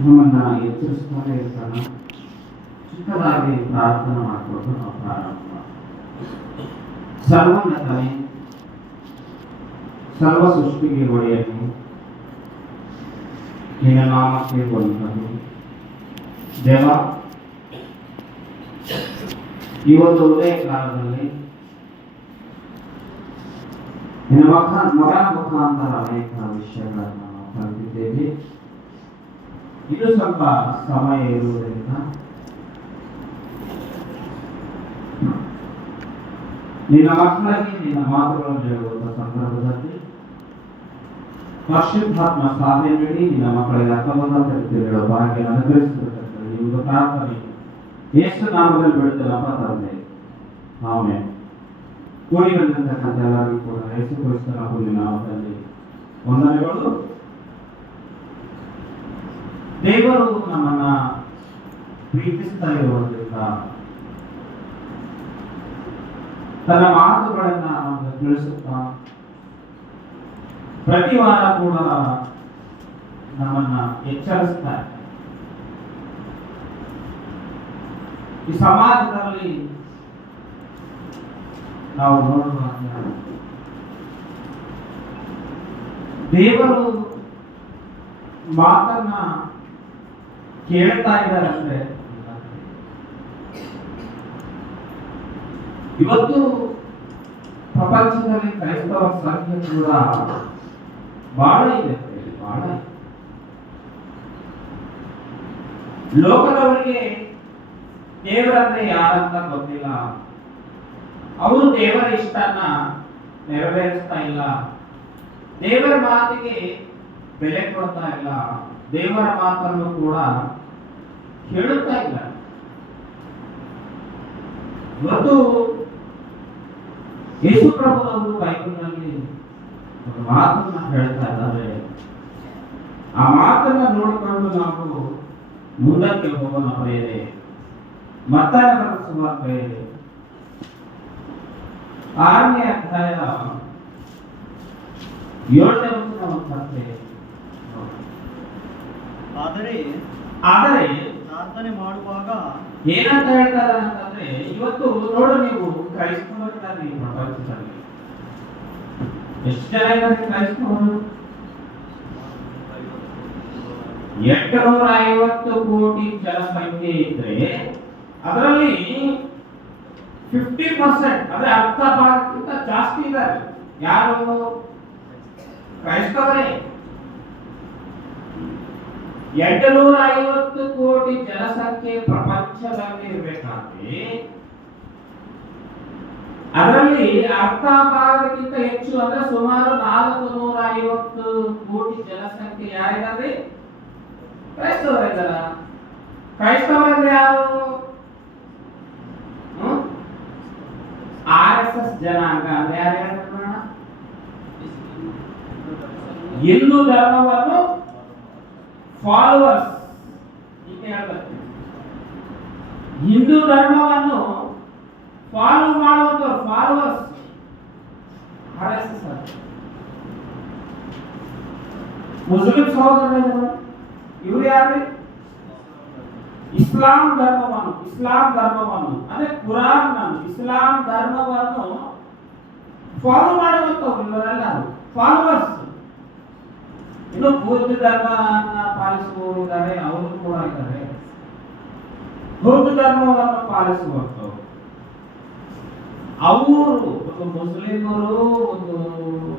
ನಮ್ಮನ್ನ ಎಚ್ಚರಿಸ್ತಾನೆ ಇರ್ತಾನೆ. ಚಿಕ್ಕದಾಗಿ ಪ್ರಾರ್ಥನೆ ಮಾಡಿಕೊಂಡು ನಾವು ಪ್ರಾರಂಭ ಸರ್ವೋನ್ನತನೇ, ಸರ್ವ ಸೃಷ್ಟಿಗೆ ಒಡೆಯನು, ನಿನ್ನ ನಾಮಕ್ಕೆ ಬಂದನು ದೇವ. ಇವತ್ತು ಉದಯ ಕಾಲದಲ್ಲಿ ನಿನ್ನ ಮಗನ ಮುಖಾಂತರ ಅನೇಕ ವಿಷಯಗಳನ್ನು ನಾವು ಕಲಿತಿದ್ದೇವೆ. ಇದು ಸ್ವಲ್ಪ ಸಮಯ ಇರುವುದರಿಂದ ನಿನ್ನ ಮಕ್ಕಳಿಗೆ ನಿನ್ನ ಮಾತುಗಳನ್ನು ಹೇಳುವ ಸಂದರ್ಭದಲ್ಲಿ ಪರಿಶುದ್ಧಾತ್ಮ ಸಾಧನೆ ನೀಡಿ ನಿನ್ನ ಮಕ್ಕಳಿಗೆ ಅರ್ಥವಾದ ಹೇಳುವ ಭಾಗ್ಯ ಅನುಗ್ರಹಿಸಬೇಕಂತ ಈ ಒಂದು ಪ್ರಾರ್ಥನೆ ಯೇಸು ನಾಮದಲ್ಲಿ ಬಿಡುತ್ತಲಪ್ಪ ತಂದೆ. ಆಮೆನ್. ಕೂಡಿ ಬಂದಿರತಕ್ಕಂಥ ಎಲ್ಲರಿಗೂ ಕೂಡ ಯೇಸು ಕ್ರಿಸ್ತನ ಹುಲ್ಲಿನ ನಾಮದಲ್ಲಿ ವಂದನೆಗಳು. ದೇವರು ನಮ್ಮನ್ನ ಪ್ರೀತಿಸ್ತಾ ಇರುವುದರಿಂದ ತನ್ನ ಮಾತುಗಳನ್ನ ನಮಗೆ ತಿಳಿಸುತ್ತಾ ಪ್ರತಿ ವಾರ ಕೂಡ ನಮ್ಮನ್ನ ಎಚ್ಚರಿಸ್ತಾ ಇದ್ದಾರೆ. ಈ ಸಮಾಜದಲ್ಲಿ ನಾವು ನೋಡುವಾಗ ದೇವರು ಮಾತನ್ನ ಕೇಳ್ತಾ ಇದ್ದಾರೆ. ಅಂದ್ರೆ ಇವತ್ತು ಪ್ರಪಂಚದಲ್ಲಿ ಕ್ರೈಸ್ತವರ ಸಂಖ್ಯೆ ಕೂಡ ಬಹಳ ಇದೆ. ಬಹಳ ಲೋಕದವರಿಗೆ ದೇವರಂದ್ರೆ ಯಾರಂತ ಗೊತ್ತಿಲ್ಲ. ಅವರು ದೇವರ ಇಷ್ಟನ ನೆರವೇರಿಸ್ತಾ ಇಲ್ಲ, ದೇವರ ಮಾತಿಗೆ ಬೆಲೆ ಕೊಡ್ತಾ ಇಲ್ಲ, ದೇವರ ಮಾತನ್ನು ಕೂಡ ಕೇಳುತ್ತಾ ಇಲ್ಲ. ಇವತ್ತು ಯೇಸು ಪ್ರಭುವರು ಬೈಬಲ್ನಲ್ಲಿ ಒಂದು ಮಾತನ್ನ ಹೇಳ್ತಾ ಇದ್ದಾರೆ. ಆ ಮಾತನ್ನ ನೋಡಿಕೊಂಡು ನಾವು ಮುಂದಕ್ಕೆ ಹೋಗೋಣ ಪ್ರಿಯರೇ. ಮತ್ತಾಯ ಬರೆದ ಸುವಾರ್ತೆ 6ನೇ ಅಧ್ಯಾಯ 7ನೇ ವಚನ ಓದ್ತಾರೆ. ಆದರೆ ಪ್ರಾರ್ಥನೆ ಮಾಡುವಾಗ ಏನಂತ ಹೇಳ್ತಾರೆ ಅಂತಂದ್ರೆ, ಇವತ್ತು ನೋಡು ನೀವು ಕ್ರೈಸ್ತವರಿದ್ದಾರೆ ಈ ಪ್ರಪಂಚದಲ್ಲಿ ಎಷ್ಟು ಜನ ಇದ್ದಾರೆ ಕ್ರೈಸ್ತವರು? 850 ಕೋಟಿ ಜನಸಂಖ್ಯೆ ಇದ್ರೆ ಅದರಲ್ಲಿ 50% ಅಂದ್ರೆ ಅರ್ಧ ಭಾಗಕ್ಕಿಂತ ಜಾಸ್ತಿ ಇದ್ದಾರೆ ಯಾರು? ಕ್ರೈಸ್ತವರೇ. 850 ಕೋಟಿ ಜನಸಂಖ್ಯೆ ಪ್ರಪಂಚದಲ್ಲಿ ಇರಬೇಕಾದ್ರೆ ಅದರಲ್ಲಿ ಅರ್ಧ ಭಾಗಕ್ಕಿಂತ ಹೆಚ್ಚು ಅಂದ್ರೆ ಸುಮಾರು 450 ಕೋಟಿ ಜನಸಂಖ್ಯೆ ಯಾರಿದ್ದಾರೆ? ಕ್ರೈಸ್ತವರಿದ್ದಾರೆ. ಕ್ರೈಸ್ತವರಂದ್ರೆ ಯಾರು? RSS ಜನಾಂಗ ಅಂದ್ರೆ ಯಾರು ಹೇಳ್ತಾರೆ? ಹಿಂದೂ ಧರ್ಮವನ್ನು ಫಾಲೋವರ್ಸ್. ಹಿಂದೂ ಧರ್ಮವನ್ನು ಫಾಲೋ ಮಾಡುವಂತವ್ರು ಫಾಲೋವರ್ಸ್ RSS. ಮುಸ್ಲಿಂ ಸಹೋದರರು ಇವರು ಯಾರು? ಇಸ್ಲಾಂ ಧರ್ಮವನ್ನು ಅಂದ್ರೆ ಕುರಾನ್ ಇಸ್ಲಾಂ ಧರ್ಮವನ್ನು ಫಾಲೋ ಮಾಡುವಂತವ್ರು ಇವರೆಲ್ಲ ಫಾಲೋವರ್ಸ್. ಇನ್ನು ಬೌದ್ಧ ಧರ್ಮವನ್ನ ಪಾಲಿಸುವವರು ಇದ್ದಾರೆ, ಅವರು ಕೂಡ ಇದ್ದಾರೆ. ಬೌದ್ಧ ಧರ್ಮವನ್ನು ಪಾಲಿಸುವಂತವ್ರು ಅವರು ಒಂದು ಮುಸ್ಲಿಮರು, ಒಂದು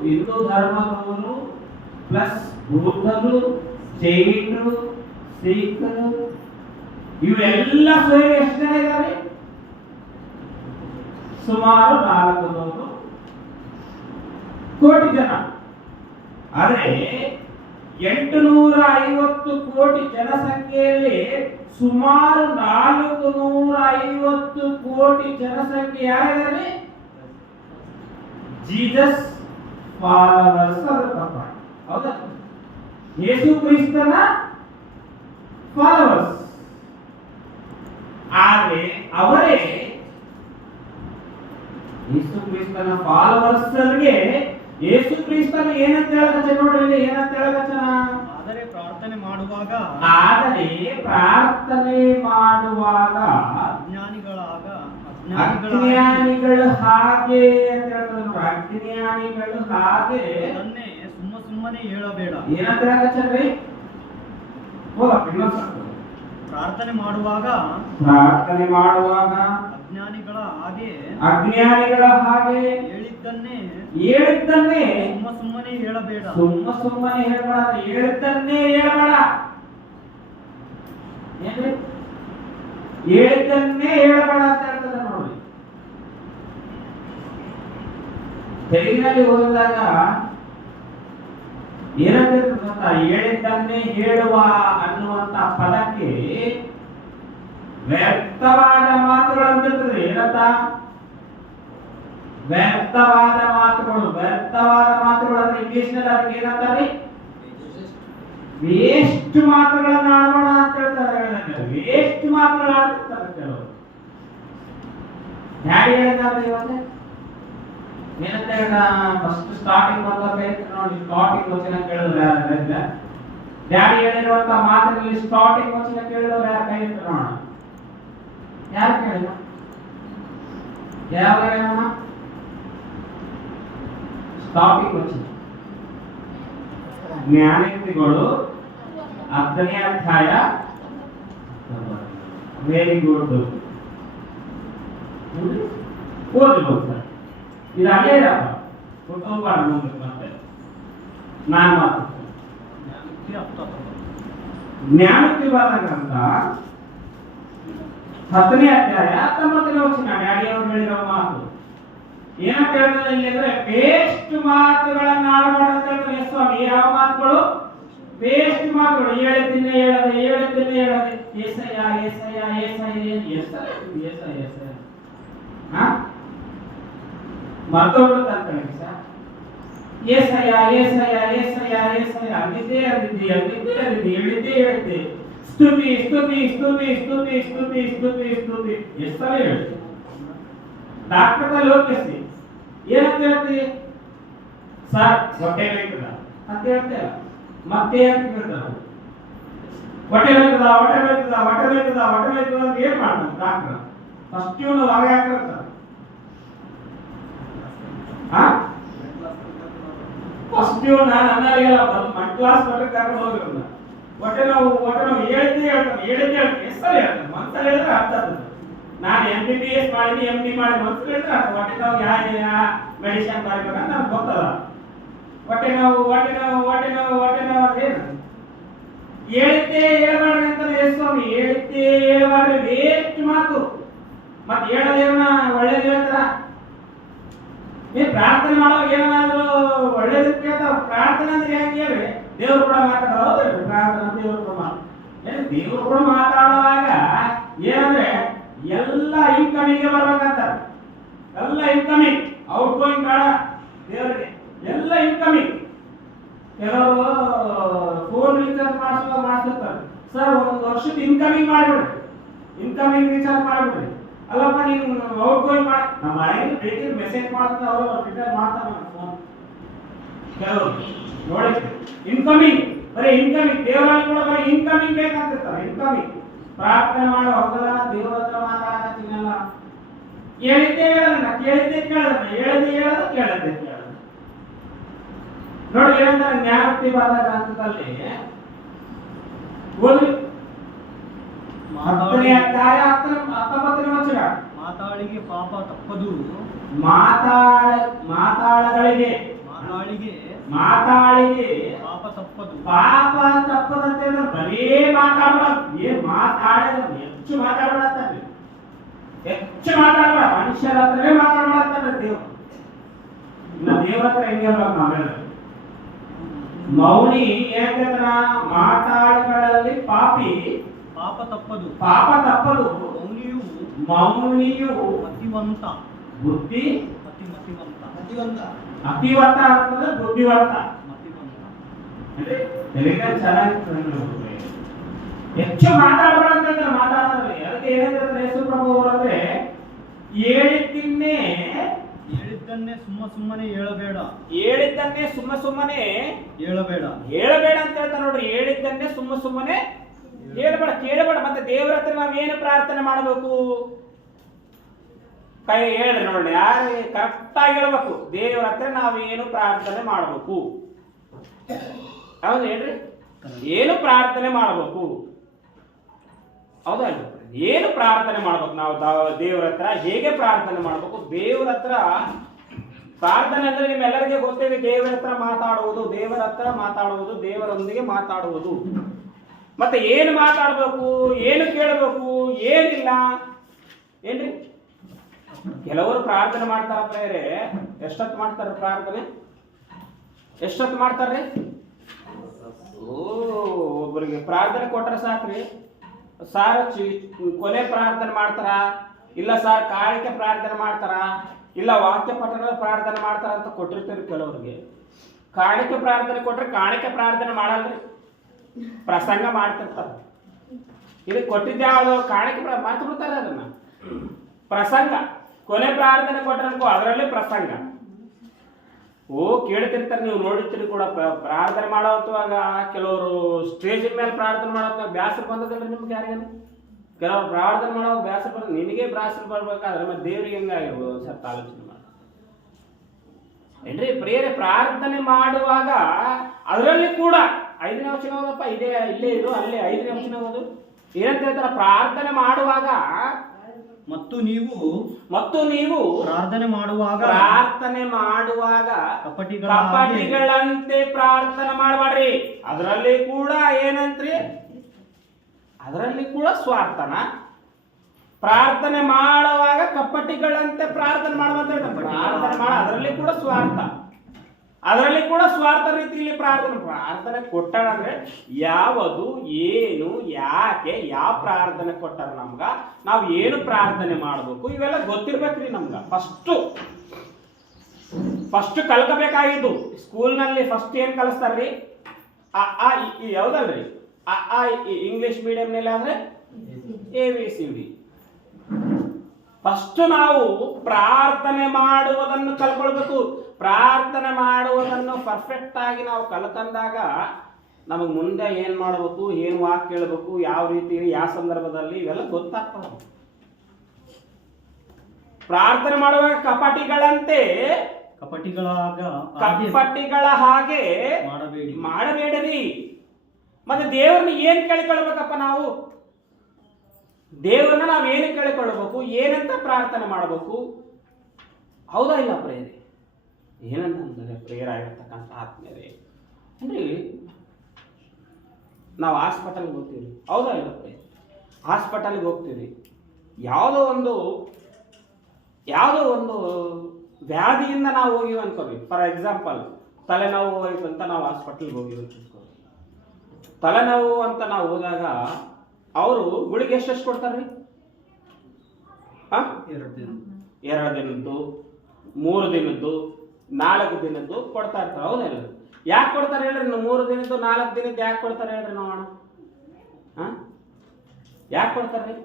ಹಿಂದೂ ಧರ್ಮದವರು, ಪ್ಲಸ್ ಬೌದ್ಧರು, ಜೈನರು, ಸಿಖ್ರು, ಇವೆಲ್ಲ ಸೇರಿ ಎಷ್ಟು ಜನ ಇದ್ದಾರೆ? ಸುಮಾರು 400 ಕೋಟಿ ಜನ. ಆದ್ರೆ 850 ಕೋಟಿ ಜನಸಂಖ್ಯೆಯಲ್ಲಿ ಸುಮಾರು 450 ಕೋಟಿ ಜನಸಂಖ್ಯೆ ಯಾರಿದ್ದಾರೆ? Jesus followers. ಹೌದಾ? ಯೇಸು ಕ್ರಿಸ್ತನ ಫಾಲೋವರ್ಸ್. ಆದ್ರೆ ಅವರೇ ಯೇಸು ಕ್ರಿಸ್ತನ ಫಾಲೋವರ್ಸ್ಗೆ ಯೇಸು ಕ್ರಿಸ್ತನ ಏನಂತ ಹೇಳಕತ್ತ ನೋಡ್ರಿ, ಏನಂತ ಹೇಳಕತ್ತನ? ಆದರೆ ಪ್ರಾರ್ಥನೆ ಮಾಡುವಾಗ ಆದರೆ ಪ್ರಾರ್ಥನೆ ಮಾಡುವಾಗ ಅಜ್ಞಾನಿಗಳು ಹಾಗೆ ಅಂತ ಹೇಳ್ತಾರೆ. ಅಜ್ಞಾನಿಗಳು ಹಾಗೆ ಸುಮ್ಮನೆ ಹೇಳಬೇಡ. ಏನಂತ ಹೇಳಕತ್ತೀರಿ? ಪ್ರಾರ್ಥನೆ ಮಾಡುವಾಗ ಅಜ್ಞಾನಿಗಳ ಹಾಗೆ ಹೇಳಿದ್ದನ್ನೇ ಸುಮ್ಮನೆ ಹೇಳಬೇಡ. ಸುಮ್ಮನೆ ಹೇಳಬೇಡ. ಹೇಳಿದ್ದನ್ನೇ ಹೇಳಬೇಡ. ಏನ್ರಿ? ಹೇಳಿದ್ದನ್ನೇ ಹೇಳಬೇಡ ಅಂತ ಹೇಳ್ತದೆ ನೋಡಿ. ತೆಲುಗಿನಲ್ಲಿ ಓದಿದಾಗ ಏನಂತ ಗೊತ್ತಾ? ಹೇಳಿದ್ದನ್ನೇ ಹೇಳುವ ಅನ್ನುವಂತ ಪದಕ್ಕೆ ವ್ಯರ್ಥವಾದ ಮಾತುಗಳು ಅಂತಿರ್ತದೆ. ಏನಂತ? ವ್ಯರ್ಥವಾದ ಮಾತುಗಳು ಅಂದ್ರೆ ಇಂಗ್ಲಿಷ್ನಲ್ಲಿ ಅದಕ್ಕೆ ಏನಂತಾರೆ? ವೇಸ್ಟ್ ಮಾತುಗಳನ್ನ ಆಡೋಣ ಅಂತ ಹೇಳ್ತಾರೆ. ವೇಸ್ಟ್ ಮಾತುಗಳು ಆಡ್ತಿರ್ತಾರೆ ಕೆಲವರು. ಯಾರು ಹೇಳಿದ್ದಾರೆ ಇವಾಗ? ಏನಂತ ಹೇಳ? ಫಸ್ಟ್ ಸ್ಟಾರ್ಟಿಂಗ್ ಬಂದಾಗ ನೋಡಿ, ಸ್ಟಾರ್ಟಿಂಗ್ ವಚನ ಕೇಳಿದ್ರೆ ಯಾರು? ಡ್ಯಾಡಿ ಹೇಳಿರುವಂತ ಮಾತಿನಲ್ಲಿ ಸ್ಟಾರ್ಟಿಂಗ್ ವಚನ ಕೇಳಿದವರು ಯಾರು? ಕೈ ಎತ್ತಿ ನೋಡೋಣ. ಯಾರು ಕೇಳಿದ? ಯಾವ ಹೇಳೋಣ? ಸ್ಟಾರ್ಟಿಂಗ್ ವಚನ ಜ್ಞಾನೇಂದ್ರಿಗಳು 10ನೇ ಅಧ್ಯಾಯ. Very good. ಓದ್ಬೋದು ಸರ್. ಇದು ಅಲ್ಲೇ ಇರಪ್ಪ, ಹೋಗ್ಬಾರ್ದು ಮುಂದೆ. ಮತ್ತೆ ನಾನು ಮಾತು ಜ್ಞಾನಕ್ಕೆ ಗ್ರಂಥ 10ನೇ ಅಧ್ಯಾಯ 19ನೇ ವಚನ. ಡ್ಯಾಡಿ ಅವರು ಹೇಳಿರೋ ಮಾತು ಏನಂತ ಹೇಳಿದ್ರೆ ಇಲ್ಲಿ ಅಂದ್ರೆ ವೇಸ್ಟ್ ಮಾತುಗಳನ್ನ ಆಡಬೇಡ ಅಂತ ಹೇಳ್ತಾರೆ ಸ್ವಾಮಿ. ಯಾವ ಮಾತುಗಳು? ವೇಸ್ಟ್ ಮಾತುಗಳು. ಹೇಳಿದ್ದನ್ನೇ ಹೇಳದೆ ಏಸಯ್ಯ ಮರ್ತೋಗ್ಬಿಡುತ್ತೆ ಸರ್. ಏಸಯ್ಯ ಅಂದಿದ್ದೇ ಹೇಳಿದ್ದೆ ಸ್ತುತಿ ಎಷ್ಟೇ ಹೇಳ್ತೀವಿ. ಡಾಕ್ಟರ್ನಲ್ಲಿ ಹೋಗಿಸಿ ಏನಂತ ಹೇಳ್ತೀವಿ? ಸರ್ ಹೊಟ್ಟೆ ಬೇಕದ ಅಂತ ಹೇಳ್ತೇವೆ. ಮತ್ತೆ ಅಂತ ಕೇಳ್ತಾರೆ, ಹೊಟ್ಟೆ ಬೇಕದ ಅಂತ ಏನ್ ಮಾಡ್ತಾರೆ ಡಾಕ್ಟರ್? ಫಸ್ಟ್ ಇವನು ಹೊರಗೆ ಹಾಕಿರ್ತಾರೆ. ಫಸ್ಟ್ ಇವನು ನಾನು ಅನ್ನರಿಗೆಲ್ಲ ಕ್ಲಾಸ್ ಕರ್ಕೊಂಡು ಹೋಗಿರಲ್ಲ. ಹೊಟ್ಟೆ ನೋವು ಹೇಳಿದ್ದೆ ಹೇಳ್ತಾರೆ. ಎಷ್ಟೇ ಹೇಳ್ತಾರೆ. ಮನ್ಸಲ್ಲಿ ಹೇಳಿದ್ರೆ ಅರ್ಥ ಆಗ್ತದೆ. ನಾನು MBBS ಮಾಡಿದ್ವಿ, MD ಮಾಡಿ ಮನ್ಸಲ್ಲಿ ಹೇಳಿದ್ರೆ ಅರ್ಥ. ಹೊಟ್ಟೆ ನೋವು ಯಾವ ಮೆಡಿಸಿನ್ ಮಾಡ್ಬೇಕಂತ ನನಗೆ ಗೊತ್ತದ. ಹೊಟ್ಟೆ ನೋವು ಏನು ಹೇಳಿದ್ದೆ ಹೇಳ್ಬಾರ್ದು ಅಂತಾನೆ ಸ್ವಾಮಿ. ಹೇಳಿದ್ದೆ ಹೇಳ್ಬಾರ್ದು, ವೇಸ್ಟ್ ಮಾತು. ಮತ್ತೆ ಹೇಳೋದೇನ ಒಳ್ಳೇದು ಹೇಳ್ತಾರ? ಪ್ರಾರ್ಥನೆ ಮಾಡುವಾಗ ಏನಾದ್ರು ಒಳ್ಳೇದು ಕೇಳ್ತಾರ. ಪ್ರಾರ್ಥನೆ ಅಂದ್ರೆ ಹೆಂಗೆ ಹೇಳ್ರಿ? ದೇವ್ರು ಕೂಡ ಮಾತಾಡೋದು. ಪ್ರಾರ್ಥನೆ ದೇವ್ರು ಕೂಡ ದೇವ್ರು ಕೂಡ ಮಾತಾಡುವಾಗ ಏನಂದ್ರೆ ಎಲ್ಲ ಇನ್ಕಮಿಂಗ್ ಬರ್ಬೇಕಂತಾರೆ. ಎಲ್ಲ ಇನ್ಕಮಿಂಗ್, ಔಟ್ ಗೋಯಿಂಗ್ ಬೇಡ ದೇವರಿಗೆ. ಎಲ್ಲ ಇನ್ಕಮಿಂಗ್. ಕೆಲವರು ಫೋನ್ ರೀಚಾರ್ಜ್ ಮಾಡಿಸ್ತಾರೆ. ಸರ್ 1 ವರ್ಷದ ಇನ್ಕಮಿಂಗ್ ಮಾಡಿಬಿಡ್ರಿ, ಇನ್ಕಮಿಂಗ್ ರೀಚಾರ್ಜ್ ಮಾಡಿಬಿಡ್ರಿ. ಅಲ್ಲಪ್ಪ ನೀನು ಔಟ್ ಗೋಯಿಂಗ್ ಮಾಡಿ. ನಮ್ಮ ಮನೆಯಲ್ಲಿ ಬೇಕಿದ್ರೆ ಮೆಸೇಜ್ ಮಾಡ್ತಾರೆ, ಅವರು ರಿಟರ್ನ್ ಮಾಡ್ತಾರೆ ಫೋನ್. ಕೆಲವರು ನೋಡಿ ಇನ್ಕಮಿಂಗ್, ಬರೀ ಇನ್ಕಮಿಂಗ್. ದೇವರಲ್ಲಿ ಕೂಡ ಬರೀ ಇನ್ಕಮಿಂಗ್ ಬೇಕಂತಿರ್ತಾರೆ. ಇನ್ಕಮಿಂಗ್ ಪ್ರಾರ್ಥನೆ ಮಾಡೋ ಹೋಗಲ್ಲ, ದೇವರ ಹತ್ರ ಮಾತಾಡೋದಿಲ್ಲ. ಹೇಳಿದ್ದೆ ಹೇಳೋದನ್ನ, ಕೇಳಿದ್ದೆ ಕೇಳೋದನ್ನ, ನೋಡಿ ಏನಂತಾರೆ ಜ್ಞಾನೋಕ್ತಿ ಬಾದ ಗ್ರಂಥದಲ್ಲಿ ಓದಿ 10ನೇ ಅಧ್ಯಾಯ 19ನೇ ವಚನ. ಮಾತಾಳಿಗೆ ಪಾಪ ತಪ್ಪದು. ಮಾತಾಳಗಳಿಗೆ ಪಾಪ ತಪ್ಪದು. ಪಾಪ ತಪ್ಪದಂತೆ ಬರೀ ಮಾತಾಡಬಾರ್ದು. ಮಾತಾಡಿದ್ರೆ ಹೆಚ್ಚು ಮಾತಾಡಬಾರ್ದು. ಮನುಷ್ಯರ ಹತ್ರನೇ ಮಾತಾಡಬಾರ್ದು ದೇವ್ರು. ದೇವ್ರ ಹತ್ರ ಹೆಂಗೆ ನಾವೆಲ್ಲ ಮೌನಿ ಏಕತನ ಮಾತಾಡಗಳಲ್ಲಿ ಪಾಪ ತಪ್ಪದು. ಮೌನಿಯು ಮತಿವಂತ. ಅತಿವಂತ ಅಂತಂದ್ರೆ ಬುದ್ಧಿವಂತ. ಹೆಚ್ಚು ಮಾತಾಡಬಾರ್ದು ಮಾತಾಡೋದ್ರಲ್ಲಿ. ಅದಕ್ಕೆ ಏನಂದ್ರೆ ಯೇಸು ಪ್ರಭು ಅವರಂದ್ರೆ ಹೇಳಿದ್ದನ್ನೇ ಹೇಳಿದ್ದನ್ನೇ ಸುಮ್ಮನೆ ಹೇಳಬೇಡ. ಹೇಳಿದ್ದನ್ನೇ ಸುಮ್ಮನೆ ಹೇಳಬೇಡ. ಹೇಳಬೇಡ ಅಂತ ಹೇಳ್ತಾರೆ ನೋಡ್ರಿ. ಹೇಳಿದ್ದನ್ನೇ ಸುಮ್ಮನೆ ಹೇಳಬೇಡ, ಕೇಳಬೇಡ. ಮತ್ತೆ ದೇವರ ಹತ್ರ ನಾವೇನು ಪ್ರಾರ್ಥನೆ ಮಾಡಬೇಕು? ಕೈ ಹೇಳ್ರಿ ನೋಡಿ, ಯಾರು ಕರೆಕ್ಟಾಗಿ ಹೇಳ್ಬೇಕು. ದೇವರ ಹತ್ರ ನಾವೇನು ಪ್ರಾರ್ಥನೆ ಮಾಡಬೇಕು? ಹೌದು ಹೇಳ್ರಿ, ಏನು ಪ್ರಾರ್ಥನೆ ಮಾಡಬೇಕು? ಹೌದಾ? ಏನು ಪ್ರಾರ್ಥನೆ ಮಾಡ್ಬೇಕು ನಾವು ದೇವರ ಹತ್ರ? ಹೇಗೆ ಪ್ರಾರ್ಥನೆ ಮಾಡ್ಬೇಕು? ದೇವರ ಹತ್ರ ಪ್ರಾರ್ಥನೆ ಅಂದ್ರೆ ನಿಮ್ಮೆಲ್ಲರಿಗೆ ಗೊತ್ತಿದೆ. ದೇವರ ಹತ್ರ ಮಾತಾಡುವುದು, ದೇವರ ಹತ್ರ ಮಾತಾಡುವುದು, ದೇವರೊಂದಿಗೆ ಮಾತಾಡುವುದು. ಮತ್ತೆ ಏನು ಮಾತಾಡ್ಬೇಕು, ಏನು ಕೇಳಬೇಕು, ಏನಿಲ್ಲ ಏನ್ರಿ? ಕೆಲವರು ಪ್ರಾರ್ಥನೆ ಮಾಡ್ತಾರ ಪ್ರೇರೆ. ಎಷ್ಟೊತ್ತು ಮಾಡ್ತಾರ ಪ್ರಾರ್ಥನೆ? ಎಷ್ಟೊತ್ತು ಮಾಡ್ತಾರ್ರಿ? ಒಬ್ಬರಿಗೆ ಪ್ರಾರ್ಥನೆ ಕೊಟ್ರೆ ಸಾಕ್ರಿ ಸಾರ್, ಕೊನೆ ಪ್ರಾರ್ಥನೆ ಮಾಡ್ತಾರ, ಇಲ್ಲ ಸಾರ್ ಕಾಣಿಕೆ ಪ್ರಾರ್ಥನೆ ಮಾಡ್ತಾರ, ಇಲ್ಲ ವಾಕ್ಯ ಪಠಣದ ಪ್ರಾರ್ಥನೆ ಮಾಡ್ತಾರ ಅಂತ ಕೊಟ್ಟಿರ್ತೀರಿ. ಕೆಲವ್ರಿಗೆ ಕಾಣಿಕೆ ಪ್ರಾರ್ಥನೆ ಕೊಟ್ರೆ ಕಾಣಿಕೆ ಪ್ರಾರ್ಥನೆ ಮಾಡಲ್ರಿ, ಪ್ರಸಂಗ ಮಾಡ್ತಿರ್ತಾರ. ಇದಕ್ಕೆ ಕೊಟ್ಟಿದ್ದೆ ಯಾವುದು? ಕಾಣಿಕೆ ಮಾಡ್ತು ಬಿಡ್ತಾರೆ ಅದನ್ನ. ಪ್ರಸಂಗ ಕೊನೆ ಪ್ರಾರ್ಥನೆ ಕೊಟ್ಟರನ್ಕೋ ಅದರಲ್ಲಿ ಪ್ರಸಂಗ. ಕೇಳ್ತಿರ್ತಾರೆ, ನೀವು ನೋಡಿರ್ತೀರಿ ಕೂಡ. ಪ್ರಾರ್ಥನೆ ಮಾಡೋವಾಗ ಕೆಲವರು ಸ್ಟೇಜಿನ ಮೇಲೆ ಪ್ರಾರ್ಥನೆ ಮಾಡೋವಾಗ ಬ್ಯಾಸರ ಬಂದದಲ್ರಿ ನಿಮ್ಗೆ? ಯಾರಿಗೇನು ಕೆಲವರು ಪ್ರಾರ್ಥನೆ ಮಾಡೋವಾಗ ಬ್ಯಾಸರ ಬಂದ, ನಿನಗೆ ಬ್ಯಾಸರ ಬರ್ಬೇಕಾದ್ರೆ ಮತ್ತೆ ದೇವ್ರಿಗೆ ಹೆಂಗಾಗಿರ್ಬೋದು ಒಂದು ಸ್ವಲ್ಪ ಆಲೋಚನೆ ಮಾಡಿ ಏನ್ರಿ? ಪ್ರೇರೆ ಪ್ರಾರ್ಥನೆ ಮಾಡುವಾಗ ಅದರಲ್ಲಿ ಕೂಡ 5ನೇ ವಚನ ಓದಪ್ಪ. ಇಲ್ಲೇ ಇರು, ಅಲ್ಲೇ 5ನೇ ವಚನ ಓದು. ಏನಂತ ಹೇಳ್ತಾರ? ಪ್ರಾರ್ಥನೆ ಮಾಡುವಾಗ ಮತ್ತು ನೀವು ಪ್ರಾರ್ಥನೆ ಮಾಡುವಾಗ ಕಪಟಿಗಳಂತೆ ಪ್ರಾರ್ಥನೆ ಮಾಡಬೇಡ್ರಿ. ಅದರಲ್ಲಿ ಕೂಡ ಏನಂತ್ರಿ? ಅದರಲ್ಲಿ ಕೂಡ ಸ್ವಾರ್ಥನ. ಪ್ರಾರ್ಥನೆ ಮಾಡುವಾಗ ಕಪಟಿಗಳಂತೆ ಪ್ರಾರ್ಥನೆ ಮಾಡುವಂತ ಪ್ರಾರ್ಥನೆ ಮಾಡ, ಅದರಲ್ಲಿ ಕೂಡ ಸ್ವಾರ್ಥ. ಅದರಲ್ಲಿ ಕೂಡ ಸ್ವಾರ್ಥ ರೀತಿಯಲ್ಲಿ ಪ್ರಾರ್ಥನೆ ಕೊಟ್ಟಾರ ಅಂದ್ರೆ ಯಾವುದು, ಏನು, ಯಾಕೆ, ಯಾವ ಪ್ರಾರ್ಥನೆ ಕೊಟ್ಟಾರ ನಮ್ಗ, ನಾವು ಏನು ಪ್ರಾರ್ಥನೆ ಮಾಡ್ಬೇಕು, ಇವೆಲ್ಲ ಗೊತ್ತಿರ್ಬೇಕ್ರಿ ನಮ್ಗ. ಫಸ್ಟ್ ಕಲ್ಕಬೇಕಾಗಿದ್ದು ಸ್ಕೂಲ್ನಲ್ಲಿ ಫಸ್ಟ್ ಏನ್ ಕಲಿಸ್ತಾರ್ರಿ? ಯಾವ್ದಲ್ರಿ? ಇಂಗ್ಲಿಷ್ ಮೀಡಿಯಂನಲ್ಲಿ ಆದ್ರೆ ABCD. ಫಸ್ಟ್ ನಾವು ಪ್ರಾರ್ಥನೆ ಮಾಡುವುದನ್ನು ಕಲ್ಕೊಳ್ಬೇಕು. ಪ್ರಾರ್ಥನೆ ಮಾಡುವುದನ್ನು ಪರ್ಫೆಕ್ಟ್ ಆಗಿ ನಾವು ಕಲ್ತಂದಾಗ ನಮಗೆ ಮುಂದೆ ಏನ್ ಮಾಡಬೇಕು, ಏನು ವಾಕ್ಯ ಕೇಳಬೇಕು, ಯಾವ ರೀತಿ, ಯಾವ ಸಂದರ್ಭದಲ್ಲಿ, ಇವೆಲ್ಲ ಗೊತ್ತಾಗ್ತವೆ. ಪ್ರಾರ್ಥನೆ ಮಾಡುವಾಗ ಕಪಟಿಗಳ ಹಾಗೆ ಮಾಡಬೇಡಿರಿ. ಮತ್ತೆ ದೇವರನ್ನ ಏನ್ ಕೇಳಿಕೊಳ್ಬೇಕಪ್ಪ ನಾವು? ದೇವರನ್ನ ನಾವು ಏನು ಕೇಳಿಕೊಳ್ಳಬೇಕು, ಏನಂತ ಪ್ರಾರ್ಥನೆ ಮಾಡಬೇಕು? ಹೌದಾ ಇಲ್ಲ ಪ್ರೇರೆ? ಏನಂತಂದ್ರೆ ಪ್ರೇಯರ್ ಆಗಿರ್ತಕ್ಕಂಥ ಆತ್ಮೀಯರೇ, ಅಂದ್ರೆ ನಾವು ಹಾಸ್ಪಿಟಲ್ಗೆ ಹೋಗ್ತೀವಿ. ಹೌದಾ ಇಲ್ಲ ಪ್ರೇರೆ? ಹಾಸ್ಪಿಟಲ್ಗೆ ಹೋಗ್ತೀವಿ. ಯಾವುದೋ ಒಂದು ವ್ಯಾಧಿಯಿಂದ ನಾವು ಹೋಗಿವಿ ಅನ್ಕೋವಿ. ಫಾರ್ ಎಕ್ಸಾಂಪಲ್ ತಲೆನೋವು ಹೋಯ್ತು ಅಂತ ನಾವು ಹಾಸ್ಪಿಟಲ್ಗೆ ಹೋಗಿವಿ ಅನ್ಕೋವಿ. ತಲೆನೋವು ಅಂತ ನಾವು ಹೋದಾಗ ಅವರು ಗುಳಿಗೆ ಎಷ್ಟು ಕೊಡ್ತಾರ್ರಿ? 2 ದಿನದ್ದು, 3 ದಿನದ್ದು, 4 ದಿನದ್ದು ಕೊಡ್ತಾ ಇರ್ತಾರೆ. ಹೌದಲ್ಲ? ಯಾಕೆ ಕೊಡ್ತಾರೆ ಹೇಳ್ರಿ? 3 ದಿನದ್ದು 4 ದಿನದ್ದು ಯಾಕೆ ಕೊಡ್ತಾರೆ ಹೇಳ್ರಿ? ನೋಡೋಣ. ಯಾಕೆ ಕೊಡ್ತಾರ್ರಿ?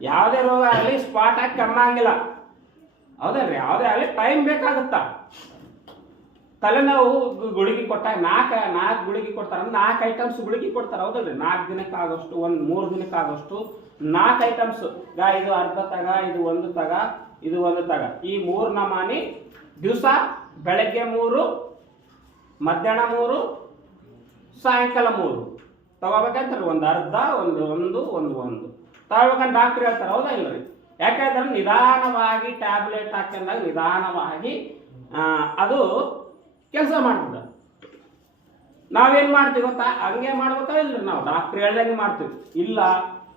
ಯಾವುದೇ ರೋಗ ಆಗಲಿ ಸ್ಪಾಟ್ ಆಗಿ ಕಮ್ಮಿ ಆಗಿಲ್ಲ. ಹೌದಲ್ರಿ? ಯಾವುದೇ ಆಗಲಿ ಟೈಮ್ ಬೇಕಾಗುತ್ತಾ? ತಲೆನೋವು ಗುಳಿಗೆ ಕೊಟ್ಟಾಗ 4 ಗುಳಿಗೆ ಕೊಡ್ತಾರೆ. 4 ಐಟಮ್ಸ್ ಗುಳಿಗೆ ಕೊಡ್ತಾರೆ. ಹೌದಲ್ರಿ? 4 ದಿನಕ್ಕಾಗೋಷ್ಟು, 3 ದಿನಕ್ಕಾಗೋಷ್ಟು 4 ಐಟಮ್ಸ್. ಇದು ಅರ್ಧ ತಗ, ಇದು 1 ತಗ, ಇದು 1 ತಗ. ಈ 3 ನಮೂನಿ ದಿವಸ ಬೆಳಗ್ಗೆ 3, ಮಧ್ಯಾಹ್ನ 3, ಸಾಯಂಕಾಲ 3 ತಗೋಬೇಕಂತಾರೆ. ಒಂದು ಅರ್ಧ, ಒಂದು ತಗೋಬೇಕಂತ ಡಾಕ್ಟರ್ ಹೇಳ್ತಾರೆ. ಹೌದಾ ಇಲ್ಲರಿ? ಯಾಕಂದ್ರೆ ನಿಧಾನವಾಗಿ ಟ್ಯಾಬ್ಲೆಟ್ ಹಾಕೊಂಡಾಗ ನಿಧಾನವಾಗಿ ಅದು ಕೆಲಸ ಮಾಡ್ತದೆ. ನಾವೇನ್ ಮಾಡ್ತೀವಿ ಗೊತ್ತಾ? ಹಂಗೆ ಮಾಡ್ಬೇಕಾ ಇಲ್ರಿ? ನಾವು ಡಾಕ್ಟರ್ ಹೇಳ್ದಂಗೆ ಮಾಡ್ತೀವಿ. ಇಲ್ಲ,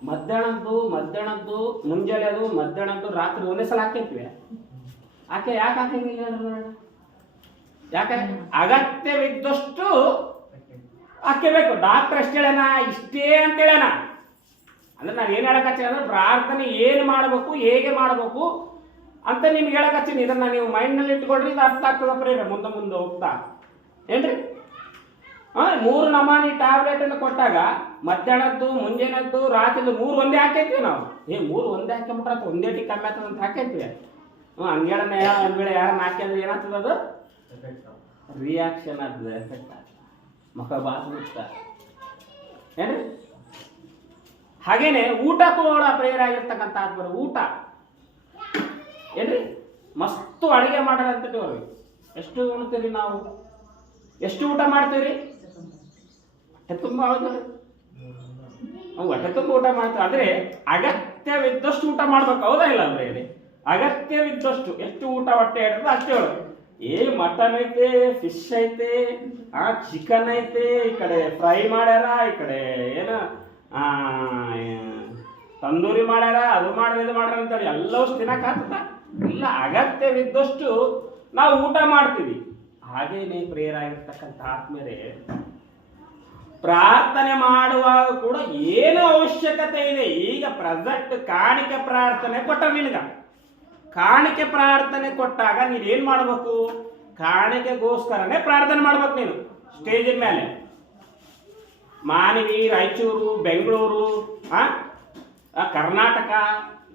ಮಧ್ಯಾಹ್ನದ್ದು, ಮುಂಜಾನೆದು, ಮಧ್ಯಾಹ್ನದ್ದು, ರಾತ್ರಿ ಒಂದೇ ಸಲ ಹಾಕಿರ್ತೀವಿ. ಯಾಕೆ ಹಾಕಂಗಿಲ್ಲ? ಯಾಕೆ? ಅಗತ್ಯವಿದ್ದಷ್ಟು ಹಾಕಬೇಕು. ಡಾಕ್ಟರ್ ಎಷ್ಟು ಹೇಳೋಣ? ಇಷ್ಟೇ ಅಂತ ಹೇಳೋಣ. ಅಂದ್ರೆ ನಾನು ಏನು ಹೇಳಕತ್ತೀನಿ ಅಂದ್ರೆ ಪ್ರಾರ್ಥನೆ ಏನು ಮಾಡಬೇಕು, ಹೇಗೆ ಮಾಡಬೇಕು ಅಂತ ನಿಮ್ಗೆ ಹೇಳಕತ್ತೀನಿ. ಇದನ್ನ ನೀವು ಮೈಂಡ್ನಲ್ಲಿ ಇಟ್ಕೊಳ್ರಿ. ಇದು ಅರ್ಥ ಆಗ್ತದ ಪ್ರೇರೆ ಮುಂದೆ ಹೋಗ್ತಾ ಏನ್ರಿ? 3 ನಮೂನಿ ಟ್ಯಾಬ್ಲೆಟ್ ಅನ್ನು ಕೊಟ್ಟಾಗ ಮಧ್ಯಾಹ್ನದ್ದು, ಮುಂಜಾನೆದ್ದು, ರಾತ್ರಿದ್ದು 3 ಒಂದೇ ಹಾಕೈತಿವಿ ನಾವು. 3 ಒಂದೇ ಹಾಕಿಬಿಟ್ರೆ ಒಂದೇ ಟಿ ಕಮ್ಮಿ ಆಗ್ತದೆ ಅಂತ ಹಾಕೈತಿವಿ. ಹಂಗೇಳನ್ನ ಒಂದ್ ವೇಳೆ ಯಾರನ್ನ ಹಾಕ್ಯಂದ್ರೆ ಏನಾಗ್ತದ ಅದು ರಿಯಾಕ್ಷನ್ ಆಗ್ತದೆ, ಎಫೆಕ್ಟ್ ಆಗ್ತದೆ, ಮುಖ ಬಾಸ್ಬಿಡ್ತ ಏನ್ರಿ. ಹಾಗೇನೆ ಊಟ ಕೂಡ ಪ್ರೇಯರ್ ಆಗಿರ್ತಕ್ಕಂಥ ಆತ್ಮರು ಊಟ ಏನ್ರಿ ಮಸ್ತು ಅಡಿಗೆ ಮಾಡ್ರ ಅಂತ ಎಷ್ಟು ಉಣ್ತೀರಿ ನಾವು, ಎಷ್ಟು ಊಟ ಮಾಡ್ತೀವಿ? ಹೊಟ್ಟೆ ತುಂಬ ಹೊಟ್ಟೆ ತುಂಬ ಊಟ ಮಾಡ್ತೀವಿ. ಆದ್ರೆ ಅಗತ್ಯವಿದ್ದಷ್ಟು ಊಟ ಮಾಡ್ಬೇಕು, ಹೌದಾ ಇಲ್ಲ ಅಂದ್ರೆ ಹೇಳಿ? ಅಗತ್ಯವಿದ್ದಷ್ಟು ಎಷ್ಟು ಊಟ ಹೊಟ್ಟೆ ಹಿಡಿದ್ರೆ ಅಷ್ಟೇ ಒಳಗೆ. ಮಟನ್ ಐತೆ, ಫಿಶ್ ಐತೆ, ಚಿಕನ್ ಐತೆ, ಈ ಕಡೆ ಫ್ರೈ ಮಾಡ್ಯಾರ, ಈ ಕಡೆ ಏನು ತಂದೂರಿ ಮಾಡ್ಯಾರ, ಅದು ಮಾಡ್ಯಾರ ಇದು ಮಾಡ್ಯಾರ ಅಂತೇಳಿ ಎಲ್ಲವಷ್ಟು ತಿನ್ನಕ್ಕಾಗ್ತದ ಇಲ್ಲ. ಅಗತ್ಯವಿದ್ದಷ್ಟು ನಾವು ಊಟ ಮಾಡ್ತೀವಿ. ಹಾಗೇನೆ ಪ್ರೇಯರ್ ಆಗಿರ್ತಕ್ಕಂಥ ಆತ್ಮರೇ ಪ್ರಾರ್ಥನೆ ಮಾಡುವಾಗ ಕೂಡ ಏನು ಅವಶ್ಯಕತೆ ಇದೆ. ಈಗ ಪ್ರೆಸೆಂಟ್ ಕಾಣಿಕೆ ಪ್ರಾರ್ಥನೆ ಕೊಟ್ಟ ನಿನಗ, ಕಾಣಿಕೆ ಪ್ರಾರ್ಥನೆ ಕೊಟ್ಟಾಗ ನೀನು ಏನ್ ಮಾಡ್ಬೇಕು? ಕಾಣಿಕೆಗೋಸ್ಕರನೇ ಪ್ರಾರ್ಥನೆ ಮಾಡ್ಬೇಕು ನೀನು. ಸ್ಟೇಜಿನ ಮೇಲೆ ಮಾನವಿ, ರಾಯಚೂರು, ಬೆಂಗಳೂರು, ಕರ್ನಾಟಕ,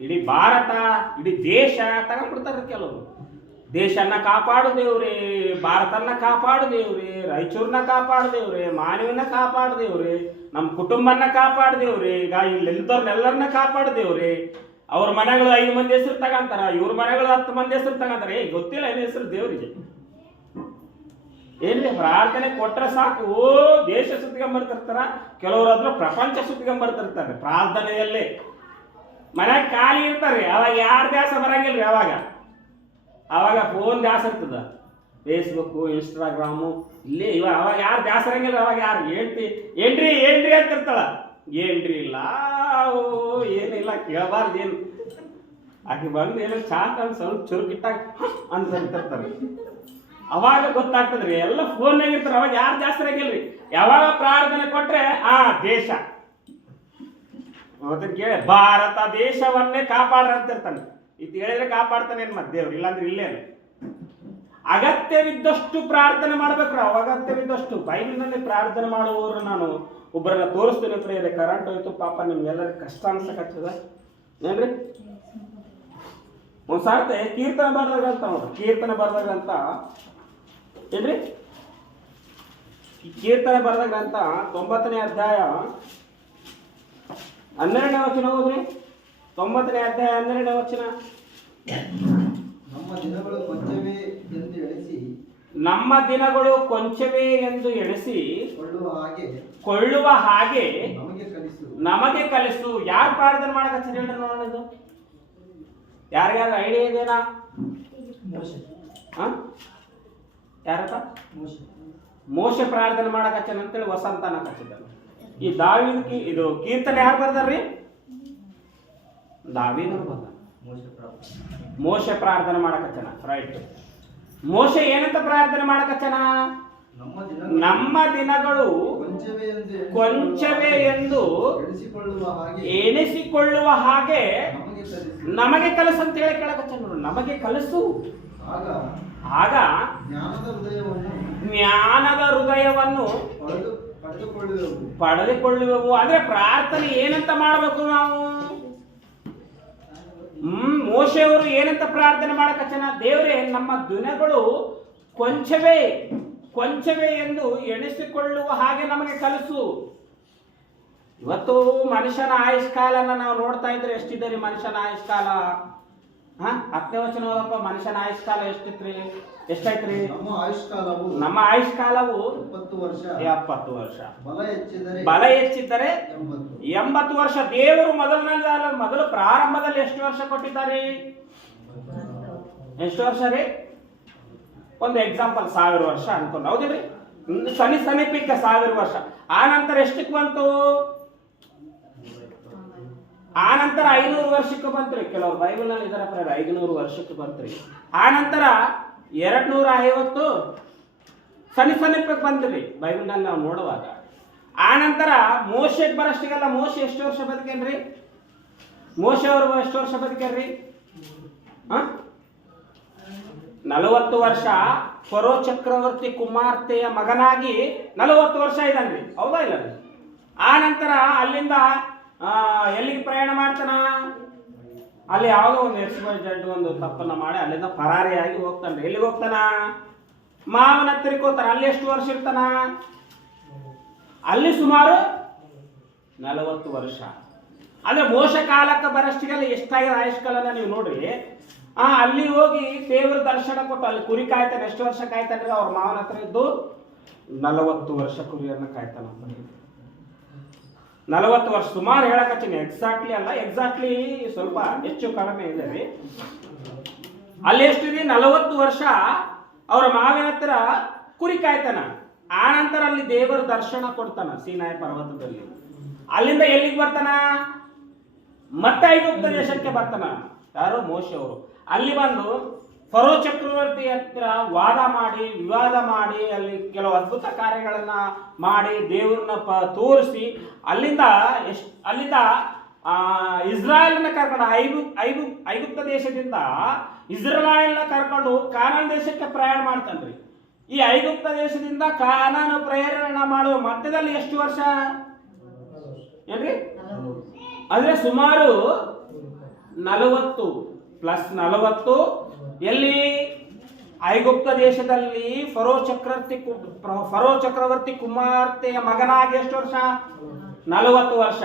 ಇಡೀ ಭಾರತ, ಇಡೀ ದೇಶ ತಗೊಂಡ್ಬಿಡ್ತಾರೆ ಕೆಲವರು. ದೇಶನ್ನ ಕಾಪಾಡು ದೇವ್ರಿ, ಭಾರತನ್ನ ಕಾಪಾಡು ದೇವ್ರಿ, ರಾಯಚೂರನ್ನ ಕಾಪಾಡು ದೇವ್ರಿ, ಮಾನವಿನ ಕಾಪಾಡು ದೇವ್ರಿ, ನಮ್ಮ ಕುಟುಂಬನ ಕಾಪಾಡು ದೇವ್ರಿ, ಈಗ ಇಲ್ಲಿದ್ದವ್ರನ್ನೆಲ್ಲರನ್ನ ಕಾಪಾಡು ದೇವ್ರಿ. ಅವ್ರ ಮನೆಗಳು 5 ಮಂದಿ ಹೆಸರು ತಗಂತಾರ, ಇವ್ರ ಮನೆಗಳು 10 ಮಂದಿ ಹೆಸರು ತಗಂತಾರೆ. ಗೊತ್ತಿಲ್ಲ ಏನ್ ಹೆಸರು ದೇವ್ರಿಗೆ. ಏನ್ರಿ ಪ್ರಾರ್ಥನೆ ಕೊಟ್ರೆ ಸಾಕು, ದೇಶ ಸುತ್ತಿಗೊಂಬರ್ತಿರ್ತಾರ, ಕೆಲವರು ಅದ್ರ ಪ್ರಪಂಚ ಸುತ್ತಿಗೊಂಬರ್ತಿರ್ತಾರೆ ಪ್ರಾರ್ಥನೆಯಲ್ಲೇ. ಮನ್ಯಾಗ ಖಾಲಿ ಇರ್ತಾರ್ರಿ, ಅವಾಗ ಯಾರ ದ್ಯಾಸ ಬರಂಗಿಲ್ರಿ. ಅವಾಗ ಫೋನ್ ದ್ಯಾಸ ಇರ್ತದ, ಫೇಸ್ಬುಕ್, ಇನ್ಸ್ಟಾಗ್ರಾಮು, ಇಲ್ಲಿ ಅವಾಗ ಯಾರು ದ್ಯಾಸ ಇರಂಗಿಲ್ಲ. ಅವಾಗ ಯಾರು ಏನ್ರಿ ಅಂತಿರ್ತಾಳ. ಏನ್ರಿ ಇಲ್ಲ, ಏನಿಲ್ಲ, ಕೇಳಬಾರ್ದು ಏನು. ಆಕೆ ಬಂದು ಏನೋ ಚಾಕ್ ಅಂತ ಸ್ವಲ್ಪ ಚುರುಕಿಟ್ಟಾಗ ಅಂತ ಅಂತಿರ್ತಾರೆ. ಅವಾಗ ಗೊತ್ತಾಗ್ತದ್ರಿ, ಎಲ್ಲ ಫೋನ್ನಾಗ ಇರ್ತಾರೆ. ಅವಾಗ ಯಾರು ಜಾಸ್ತಿ ಇರಂಗಿಲ್ರಿ. ಯಾವಾಗ ಪ್ರಾರ್ಥನೆ ಕೊಟ್ರೆ ದೇಶ ಕೇಳಿ ಭಾರತ ದೇಶವನ್ನೇ ಕಾಪಾಡ್ರ ಅಂತಿರ್ತಾನೆ. ಇದು ಹೇಳಿದ್ರೆ ಕಾಪಾಡ್ತಾನೆ ಏನ್ ಮತ್ತೆ ದೇವ್ರು, ಇಲ್ಲಾಂದ್ರೆ ಇಲ್ಲೇ. ಅಗತ್ಯವಿದ್ದಷ್ಟು ಪ್ರಾರ್ಥನೆ ಮಾಡ್ಬೇಕ್ರ. ಅಗತ್ಯವಿದ್ದಷ್ಟು ಬೈಬಲ್ನಲ್ಲಿ ಪ್ರಾರ್ಥನೆ ಮಾಡುವವರು ನಾನು ಒಬ್ಬರನ್ನ ತೋರಿಸ್ತೀನಿ ಪ್ರಿಯರೇ. ಕರೆಂಟ್ ಹೋಯ್ತು ಪಾಪ, ನಿಮ್ಗೆಲ್ಲರಿಗೂ ಕಷ್ಟ ಅನ್ಸಕತ್ತದ ಏನ್ರಿ. ಒಂದ್ ಸಾರ್ತೆ ಕೀರ್ತನೆ ಬರ್ದಾಗಂತ ನೋಡ್ರಿ, ಕೀರ್ತನೆ ಬರ್ದಾಗಂತ ಏನ್ರಿ, ಕೀರ್ತನೆ ಬರ್ದಾಗಂತ 90ನೇ ಅಧ್ಯಾಯ 12ನೇ ವಚನ ಹೋದ್ರಿ. 90ನೇ ಅಧ್ಯಾಯ 12ನೇ ವಚನ. ನಮ್ಮ ದಿನಗಳು ಕೊಂಚವೇ ಎಂದು ಎಣಿಸಿ, ನಮ್ಮ ದಿನಗಳು ಕೊಂಚವೇ ಎಂದು ಎಣಿಸಿ ಕೊಳ್ಳುವ ಹಾಗೆ ನಮಗೆ ಕಲಿಸು. ಯಾರು ಪ್ರಾರ್ಥನೆ ಮಾಡಕತ್ತೀರಿ ಹೇಳ್ರಿ ನೋಡೋದು? ಯಾರ್ಯಾರ ಐಡಿಯಾ ಇದೆನಾ? ಯಾರಪ್ಪ? ಮೋಶೆ ಪ್ರಾರ್ಥನೆ ಮಾಡಕತ್ತೇನೆ ಅಂತೇಳಿ ವಸಂತ ಅನ್ನಕತ್ತಿದ್ದ. ಈ ದಾವೀದ್ ಇದು ಕೀರ್ತನೆ ಯಾರು ಬರ್ದಾರ್ರಿ? ದಾವೀದ್ ಬರ್ದ. ಮೋಶೆ ಪ್ರಾರ್ಥನೆ ಮಾಡಕತ್ತನ, ರೈಟ್. ಮೋಶೆ ಏನಂತ ಪ್ರಾರ್ಥನೆ ಮಾಡಕತ್ತನ? ನಮ್ಮ ದಿನಗಳು ಕೊಂಚವೇ ಎಂದು ಎಣಿಸಿಕೊಳ್ಳುವ ಹಾಗೆ ನಮಗೆ ಕಲಿಸು ಅಂತ ಹೇಳಿ ಕೇಳಕತ್ತನ. ನಮಗೆ ಕಲಿಸು, ಆಗ ಜ್ಞಾನದ ಹೃದಯವನ್ನು ಪಡೆದುಕೊಳ್ಳುವೆವು. ಅಂದ್ರೆ ಪ್ರಾರ್ಥನೆ ಏನಂತ ಮಾಡಬೇಕು ನಾವು? ಮೋಶೆಯವರು ಏನಂತ ಪ್ರಾರ್ಥನೆ ಮಾಡಕಚ್ಚನ? ದೇವರೇ, ನಮ್ಮ ದಿನಗಳು ಕೊಂಚವೇ ಎಂದು ಎಣಿಸಿಕೊಳ್ಳುವ ಹಾಗೆ ನಮಗೆ ಕಲಿಸು. ಇವತ್ತು ಮನುಷ್ಯನ ಆಯುಷ್ಕಾಲನ ನಾವು ನೋಡ್ತಾ ಇದ್ರೆ ಎಷ್ಟಿದೆ ಮನುಷ್ಯನ ಆಯುಷ್ಕಾಲ? 10ನೇ ವಚನ ಓದಪ್ಪ. ಮನುಷ್ಯನ ಆಯುಷ್ಕಾಲ ಎಷ್ಟೈತ್ರಿ? ನಮ್ಮ ಆಯುಷ್ಕಾಲವು 70 ವರ್ಷ, ಬಲ ಹೆಚ್ಚಿದ್ದರೆ 80 ವರ್ಷ. ದೇವರು ಮೊದಲು ಪ್ರಾರಂಭದಲ್ಲಿ ಎಷ್ಟು ವರ್ಷ ಕೊಟ್ಟಿದ್ದಾರೆ? ಎಷ್ಟು ವರ್ಷ ರೀ? ಒಂದು ಎಕ್ಸಾಂಪಲ್ 1000 ವರ್ಷ ಅನ್ಕೊಂಡು, ಹೌದಿಲ್ರಿ? ಸಮೀಪಕ್ಕೆ 1000 ವರ್ಷ. ಆ ನಂತರ ಎಷ್ಟಕ್ಕೆ ಬಂತು? ಆ ನಂತರ 500 ವರ್ಷಕ್ಕೆ ಬಂತ್ರಿ. ಕೆಲವರು ಬೈಬಲ್ ನಲ್ಲಿ ಇದರ ಪ್ರಕಾರ 500 ವರ್ಷಕ್ಕೆ ಬಂತ್ರಿ. ಆ ನಂತರ 250 ಸಮೀಪಕ್ಕೆ ಬಂದ್ರಿ ಬೈಬಲ್ ನಲ್ಲಿ ನಾವು ನೋಡುವಾಗ. ಆ ನಂತರ ಮೋಶೆಗೆ ಬರಷ್ಟಿಗೆಲ್ಲ ಮೋಶೆ ಎಷ್ಟು ವರ್ಷ ಬದುಕೇನ್ರಿ? ಮೋಶೆ ಅವರು ಎಷ್ಟು ವರ್ಷ ಬದುಕ್ಯಾರ್ರಿ? 40 ವರ್ಷ. ಫರೋ ಚಕ್ರವರ್ತಿ ಕುಮಾರ್ತೆಯ ಮಗನಾಗಿ 40 ವರ್ಷ ಇದ್ದಾನ್ರಿ, ಹೌದಾ ಇಲ್ಲ? ಆ ನಂತರ ಅಲ್ಲಿಂದ ಎಲ್ಲಿಗೆ ಪ್ರಯಾಣ ಮಾಡ್ತಾನ? ಅಲ್ಲಿ ಯಾವುದೋ ಒಂದು XYZ ಒಂದು ತಪ್ಪನ್ನ ಮಾಡಿ ಅಲ್ಲಿಂದ ಪರಾರಿಯಾಗಿ ಹೋಗ್ತಾನೆ. ಎಲ್ಲಿಗೆ ಹೋಗ್ತಾನ? ಮಾವನ ಹತ್ತಿರಕ್ಕೆ ಹೋಗ್ತಾನೆ. ಅಲ್ಲಿ ಎಷ್ಟು ವರ್ಷ ಇರ್ತಾನ? ಅಲ್ಲಿ ಸುಮಾರು 40 ವರ್ಷ. ಅಂದ್ರೆ ಮೋಶ ಕಾಲಕ್ಕೆ ಬರಷ್ಟಿಗೆಲ್ಲ ಎಷ್ಟಾಗಿದೆ ಆಯುಷ್ಕಾಲನ ನೀವು ನೋಡ್ರಿ. ಅಲ್ಲಿ ಹೋಗಿ ದೇವರ ದರ್ಶನ ಕೊಟ್ಟು ಅಲ್ಲಿ ಕುರಿ ಕಾಯ್ತಾನೆ. ಎಷ್ಟು ವರ್ಷ ಕಾಯ್ತಾನೆ? ಅವ್ರ ಮಾವನ ಹತ್ರ ಇದ್ದು 40 ವರ್ಷ ಕುರಿಯನ್ನ ಕಾಯ್ತಾನ. 40 ವರ್ಷ ಸುಮಾರು ಹೇಳಕತ್ತೀನಿ, ಎಕ್ಸಾಕ್ಟ್ಲಿ ಅಲ್ಲ, ಎಕ್ಸಾಕ್ಟ್ಲಿ ಸ್ವಲ್ಪ ಹೆಚ್ಚು ಕಡಿಮೆ ಇದೆ ರೀ. ಅಲ್ಲಿ ಎಷ್ಟಿದೆ? 40 ವರ್ಷ ಅವರ ಮಾವಿನ ಹತ್ರ ಕುರಿ ಕಾಯ್ತಾನ. ಆ ನಂತರ ಅಲ್ಲಿ ದೇವರ ದರ್ಶನ ಕೊಡ್ತಾನ ಸೀನಾಯಿ ಪರ್ವತದಲ್ಲಿ. ಅಲ್ಲಿಂದ ಎಲ್ಲಿಗೆ ಬರ್ತಾನ? ಮತ್ತೆ ಐಗುಪ್ತ ದೇಶಕ್ಕೆ ಬರ್ತಾನ. ಯಾರು? ಮೋಶೆ ಅವರು. ಅಲ್ಲಿ ಬಂದು ಫರೋ ಚಕ್ರವರ್ತಿ ಹತ್ರ ವಾದ ಮಾಡಿ ವಿವಾದ ಮಾಡಿ ಅಲ್ಲಿ ಕೆಲವು ಅದ್ಭುತ ಕಾರ್ಯಗಳನ್ನ ಮಾಡಿ ದೇವ್ರನ್ನ ತೋರಿಸಿ ಅಲ್ಲಿಂದ ಇಸ್ರಾಯೇಲ್ನ ಕರ್ಕೊಂಡು ಐಗುಪ್ತ ದೇಶದಿಂದ ಇಸ್ರಾಯೇಲ್ನ ಕರ್ಕೊಂಡು ಕಾನಾನ್ ದೇಶಕ್ಕೆ ಪ್ರಯಾಣ ಮಾಡ್ತಾನ್ರಿ. ಈ ಐಗುಪ್ತ ದೇಶದಿಂದ ಕಾನಾನ್ ಪ್ರಯಾಣ ಮಾಡುವ ಮಧ್ಯದಲ್ಲಿ ಎಷ್ಟು ವರ್ಷ ಏನ್ರಿ? ಅಂದ್ರೆ ಸುಮಾರು 40 ಪ್ಲಸ್ 40 ಎಲ್ಲಿ? ಐಗುಪ್ತ ದೇಶದಲ್ಲಿ ಫರೋ ಚಕ್ರವರ್ತಿ ಕುಮಾರ್ತೆಯ ಮಗನಾಗಿ ಎಷ್ಟು ವರ್ಷ? 40 ವರ್ಷ.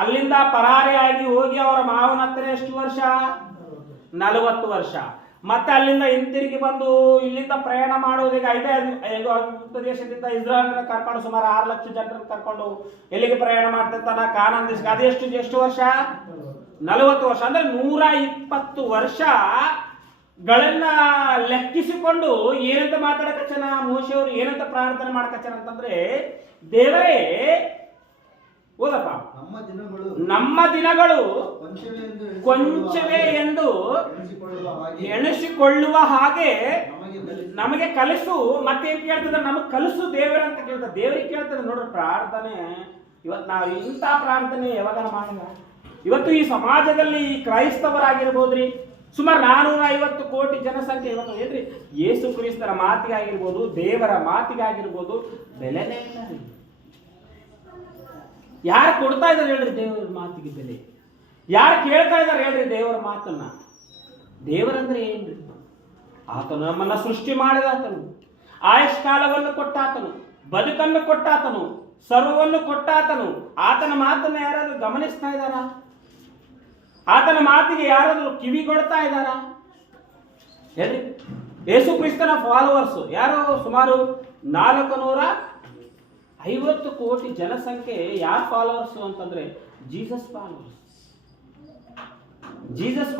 ಅಲ್ಲಿಂದ ಪರಾರಿಯಾಗಿ ಹೋಗಿ ಅವರ ಮಾವನ ಹತ್ರ ಎಷ್ಟು ವರ್ಷ? 40 ವರ್ಷ. ಮತ್ತೆ ಅಲ್ಲಿಂದ ಹಿಂತಿರುಗಿ ಬಂದು ಇಲ್ಲಿಂದ ಪ್ರಯಾಣ ಮಾಡೋದೀಗ ಐಗುಪ್ತ ದೇಶದಿಂದ ಇಸ್ರಾಯೇಲ್ನ ಕರ್ಕೊಂಡು ಸುಮಾರು 6 ಲಕ್ಷ ಜನರನ್ನು ಕರ್ಕೊಂಡು ಎಲ್ಲಿಗೆ ಪ್ರಯಾಣ ಮಾಡ್ತಿರ್ತಾನ? ಕಾನಾನ್ ದೇಶಕ್ಕೆ. ಅದು ಎಷ್ಟು ವರ್ಷ? 40 ವರ್ಷ. ಅಂದ್ರೆ 120 ವರ್ಷಗಳನ್ನ ಲೆಕ್ಕಿಸಿಕೊಂಡು ಏನಂತ ಮಾತಾಡಕಚ್ಚನ ಮೋಶೆ ಅವರು, ಏನಂತ ಪ್ರಾರ್ಥನೆ ಮಾಡಕಚ್ಚನ ಅಂತಂದ್ರೆ, ದೇವರೇ ಓದಪ್ಪ, ನಮ್ಮ ದಿನಗಳು ಕೊಂಚವೇ ಎಂದು ಎಣಿಸಿಕೊಳ್ಳುವ ಹಾಗೆ ನಮಗೆ ಕಲಿಸು. ಮತ್ತೇನ್ ಕೇಳ್ತದ? ನಮಗೆ ಕಲಿಸು ದೇವರ ಅಂತ ಕೇಳ್ತದೆ. ದೇವರಿಗೆ ಕೇಳ್ತದೆ ನೋಡ್ರಿ ಪ್ರಾರ್ಥನೆ. ಇವತ್ತು ನಾವು ಇಂಥ ಪ್ರಾರ್ಥನೆ ಯಾವಾಗ ಮಾಡಿಲ್ಲ. ಇವತ್ತು ಈ ಸಮಾಜದಲ್ಲಿ ಈ ಕ್ರೈಸ್ತವರಾಗಿರ್ಬೋದ್ರಿ, ಸುಮಾರು 450 ಕೋಟಿ ಜನಸಂಖ್ಯೆ ಇವತ್ತು ಏನ್ರಿ ಯೇಸು ಕ್ರಿಸ್ತರ ಮಾತಿಗಾಗಿರ್ಬೋದು, ದೇವರ ಮಾತಿಗಾಗಿರ್ಬೋದು ಬೆಲೆನೇ ಇಲ್ಲ ರೀ. ಯಾರು ಕೊಡ್ತಾ ಇದ್ದಾರೆ ಹೇಳ್ರಿ ದೇವರ ಮಾತಿಗೆ ಬೆಲೆ? ಯಾರು ಕೇಳ್ತಾ ಇದ್ದಾರೆ ಹೇಳ್ರಿ ದೇವರ ಮಾತನ್ನ? ದೇವರಂದ್ರೆ ಏನ್ರಿ? ಆತನು ನಮ್ಮನ್ನ ಸೃಷ್ಟಿ ಮಾಡಿದ ಆತನು, ಆಯುಷ್ಕಾಲವನ್ನು ಕೊಟ್ಟಾತನು, ಬದುಕನ್ನು ಕೊಟ್ಟಾತನು, ಸರ್ವವನ್ನು ಕೊಟ್ಟಾತನು. ಆತನ ಮಾತನ್ನ ಯಾರಾದ್ರೂ ಗಮನಿಸ್ತಾ ಇದ್ದಾರ? ಆತನ ಮಾತಿಗೆ ಯಾರಾದ್ರೂ ಕಿವಿ ಕೊಡ್ತಾ ಇದ್ದಾರ? ಹೇಳ್ರಿ. ಯೇಸು ಕ್ರಿಸ್ತನ ಫಾಲೋವರ್ಸ್ ಯಾರು? ಸುಮಾರು 450 ಕೋಟಿ ಜನಸಂಖ್ಯೆ. ಯಾರು ಫಾಲೋವರ್ಸ್ ಅಂತಂದ್ರೆ ಜೀಸಸ್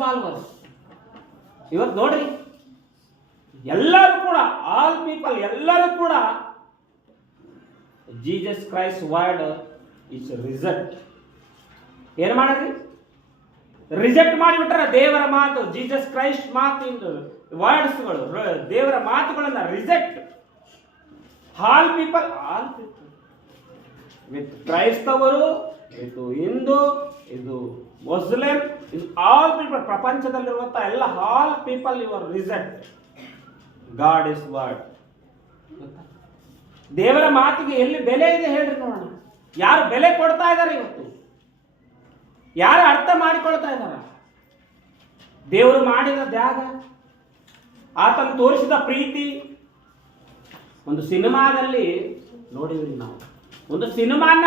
ಫಾಲೋವರ್ಸ್. ಇವತ್ತು ನೋಡ್ರಿ ಎಲ್ಲರೂ ಕೂಡ, ಆಲ್ ಪೀಪಲ್ ಎಲ್ಲರೂ ಕೂಡ Jesus Christ word is reject. ಏನ್ ಮಾಡ್ರಿ? ರಿಜೆಕ್ಟ್ ಮಾಡಿಬಿಟ್ರ ದೇವರ ಮಾತು. ಜೀಸಸ್ ಕ್ರೈಸ್ಟ್ ಮಾತು ವರ್ಡ್ಸ್ಗಳು, ದೇವರ ಮಾತುಗಳನ್ನ ರಿಜೆಕ್ಟ್. ಆಲ್ ಪೀಪಲ್ ವಿತ್ ಕ್ರೈಸ್ತವರು, ಇದು ಹಿಂದೂ, ಇದು ಮುಸ್ಲಿಂ, ಇದು ಆಲ್ ಪೀಪಲ್, ಪ್ರಪಂಚದಲ್ಲಿರುವಂತಹ ಎಲ್ಲ all people your reject god is word. ದೇವರ ಮಾತಿಗೆ ಎಲ್ಲಿ ಬೆಲೆ ಇದೆ ಹೇಳ್ರಿ ನೋಡೋಣ. ಯಾರು ಬೆಲೆ ಕೊಡ್ತಾ ಇದ್ದಾರೆ ಇವತ್ತು? ಯಾರು ಅರ್ಥ ಮಾಡಿಕೊಳ್ತಾ ಇದ್ದಾರ? ದೇವರು ಮಾಡಿದ ತ್ಯಾಗ, ಆತನು ತೋರಿಸಿದ ಪ್ರೀತಿ. ಒಂದು ಸಿನಿಮಾದಲ್ಲಿ ನೋಡಿದ್ರಿ ನಾವು, ಒಂದು ಸಿನಿಮಾನ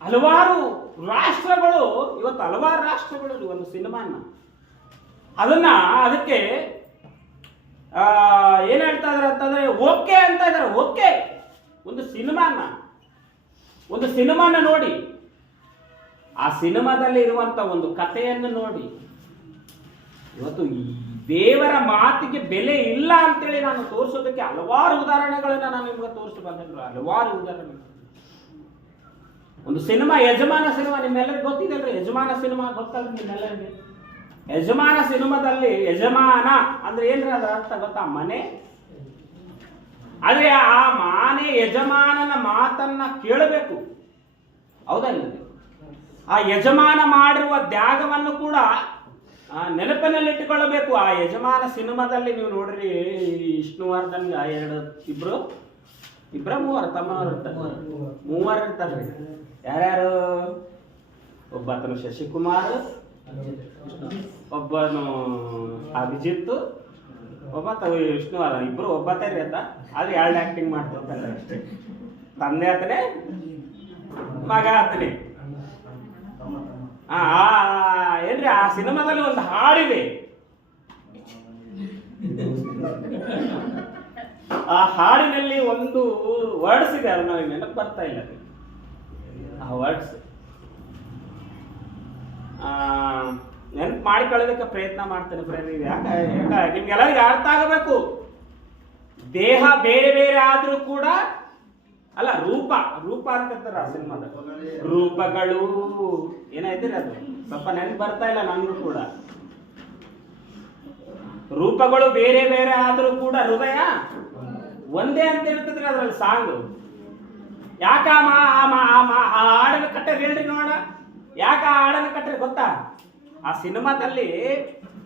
ಹಲವಾರು ರಾಷ್ಟ್ರಗಳು, ಇವತ್ತು ಹಲವಾರು ರಾಷ್ಟ್ರಗಳು ಒಂದು ಸಿನಿಮಾನ ಅದಕ್ಕೆ ಏನ್ ಹೇಳ್ತಾ ಇದಾರೆ ಅಂತಂದ್ರೆ ಓಕೆ ಅಂತ ಇದಾರೆ. ಓಕೆ, ಒಂದು ಸಿನಿಮಾನ ನೋಡಿ, ಆ ಸಿನಿಮಾದಲ್ಲಿ ಇರುವಂತ ಒಂದು ಕಥೆಯನ್ನು ನೋಡಿ. ಇವತ್ತು ಈ ದೇವರ ಮಾತಿಗೆ ಬೆಲೆ ಇಲ್ಲ ಅಂತೇಳಿ ನಾನು ತೋರಿಸೋದಕ್ಕೆ ಹಲವಾರು ಉದಾಹರಣೆಗಳನ್ನ ನಾನು ನಿಮ್ಗೆ ತೋರಿಸಿ ಬಂದಿದ್ರು. ಹಲವಾರು ಉದಾಹರಣೆಗಳು. ಒಂದು ಸಿನಿಮಾ, ಯಜಮಾನ ಸಿನಿಮಾ, ನಿಮ್ಮೆಲ್ಲರಿಗೂ ಗೊತ್ತಿದೆ. ಯಜಮಾನ ಸಿನಿಮಾ ಗೊತ್ತಲ್ರಿ ನಿಮ್ಮೆಲ್ಲರಿಗೆ? ಯಜಮಾನ ಸಿನಿಮಾದಲ್ಲಿ ಯಜಮಾನ ಅಂದ್ರೆ ಏನ್ರಿ ಅದರ ಅರ್ಥ ಗೊತ್ತಾ? ಮನೆ. ಆದ್ರೆ ಆ ಮನೆ ಯಜಮಾನನ ಮಾತನ್ನ ಕೇಳಬೇಕು, ಹೌದಾ ಇಲ್ಲ? ಆ ಯಜಮಾನ ಮಾಡಿರುವ ತ್ಯಾಗವನ್ನು ಕೂಡ ನೆನಪಿನಲ್ಲಿಟ್ಟುಕೊಳ್ಳಬೇಕು. ಆ ಯಜಮಾನ ಸಿನಿಮಾದಲ್ಲಿ ನೀವು ನೋಡ್ರಿ, ವಿಷ್ಣುವರ್ಧನ್ ಮೂವರು ತಮ್ಮವರು ಇರ್ತಾರೆ, ಮೂವರು ಇರ್ತಾರ್ರಿ. ಯಾರ್ಯಾರು? ಒಬ್ಬತನು ಶಶಿಕುಮಾರ್, ಒಬ್ಬನು ಅಭಿಜಿತ್, ಒಬ್ಬ ವಿಷ್ಣುವರ್ಧನ್, ಇಬ್ರು ಒಬ್ಬತ್ತೇರಿ ಅಂತ. ಆದ್ರೆ 2 ಆಕ್ಟಿಂಗ್ ಮಾಡ್ತಿರ್ತಾರೆ ಅಷ್ಟೇ. ತಂದೆ ಆತನೇ, ಮಗ ಆತನೇ. ಏನ್ರಿ ಆ ಸಿನಿಮಾದಲ್ಲಿ ಒಂದು ಹಾಡಿದೆ. ಆ ಹಾಡಿನಲ್ಲಿ ಒಂದು ವರ್ಡ್ಸ್ ಇದೆ, ಅದು ನನಗೆ ನೆನಪು ಬರ್ತಾ ಇಲ್ಲ. ಆ ವರ್ಡ್ಸ್ ನೆನಪು ಮಾಡಿಕೊಳ್ಳೋದಕ್ಕೆ ಪ್ರಯತ್ನ ಮಾಡ್ತೇನೆ ಫ್ರೆಂಡ್. ಯಾಕೆ ನಿಮ್ಗೆಲ್ಲರಿಗೂ ಅರ್ಥ ಆಗಬೇಕು. ದೇಹ ಬೇರೆ ಬೇರೆ ಆದ್ರೂ ಕೂಡ ಅಲ್ಲ, ರೂಪ ಅಂತಾರೆ ಆ ಸಿನಿಮಾದ. ರೂಪಗಳು ಏನಾಯ್ತಿರಿ ಅದು ಸ್ವಲ್ಪ ನೆನಪು ಬರ್ತಾ ಇಲ್ಲ ನನಗೂ ಕೂಡ. ರೂಪಗಳು ಬೇರೆ ಬೇರೆ ಆದ್ರೂ ಕೂಡ ಹೃದಯ ಒಂದೇ ಅಂತ ಇರ್ತದ್ರಿ ಅದ್ರಲ್ಲಿ ಸಾಂಗ್. ಯಾಕ ಆ ಹಾಡನ್ನು ಕಟ್ಟರಿ ಹೇಳ್ರಿ ನೋಡ. ಯಾಕ ಆ ಹಾಡನ್ನು ಕಟ್ಟರಿ ಗೊತ್ತಾ? ಆ ಸಿನಿಮಾದಲ್ಲಿ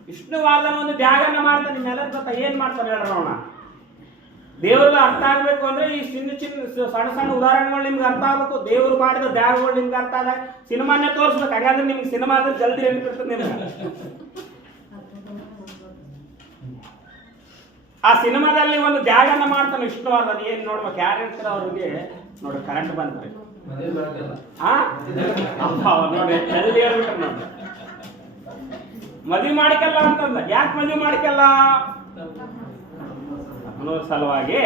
ವಿಷ್ಣುವರ್ಧನ್ ಒಂದು ತ್ಯಾಗನ್ನ ಮಾಡ್ತಾನೆ. ನಿಮ್ಮೆಲ್ಲರೂ ಗೊತ್ತಾ ಏನ್ ಮಾಡ್ತಾನೆ ಹೇಳ್ರಿ ನೋಡ. ದೇವ್ರಿಗೆ ಅರ್ಥ ಆಗ್ಬೇಕು ಅಂದ್ರೆ ಈ ಸಣ್ಣ ಸಣ್ಣ ಉದಾಹರಣೆಗಳು ನಿಮ್ಗೆ ಅರ್ಥ ಆಗ್ಬೇಕು. ದೇವ್ರು ಮಾಡಿದ ತ್ಯಾಗಗಳು ನಿಮ್ಗೆ ಅರ್ಥ ಆದಾಗ ಸಿನಿಮಾನೇ ತೋರಿಸ್ಬೇಕು. ಹಾಗಾದ್ರೆ ನಿಮ್ಗೆ ಸಿನಿಮಾ ಅಂದ್ರೆ ಜಲ್ದಿ ನೆನಪಿರ್ತದೆ ನಿಮ್ಗೆ. ಆ ಸಿನಿಮಾದಲ್ಲಿ ಒಂದು ತ್ಯಾಗನ್ನ ಮಾಡ್ತಾನೆ ವಿಷ್ಣುವರ್ಧನ್. ಏನ್ ನೋಡ್ಬೇಕು, ಯಾರು ಹೇಳ್ತಾರೆ ಅವ್ರಿಗೆ ನೋಡಿ ಕರೆಂಟ್ ಬಂದ್ರೆ ನೋಡಿ ಜಲ್ದಿ ಹೇಳ್ಬಿಟ್ರೆ ನೋಡಿ ಮದುವೆ ಮಾಡಿಕಲ್ಲ ಅಂತಂದ. ಯಾಕೆ ಮದುವೆ ಮಾಡಿಕಲ್ಲ ಅನ್ನೋ ಸಲುವಾಗಿ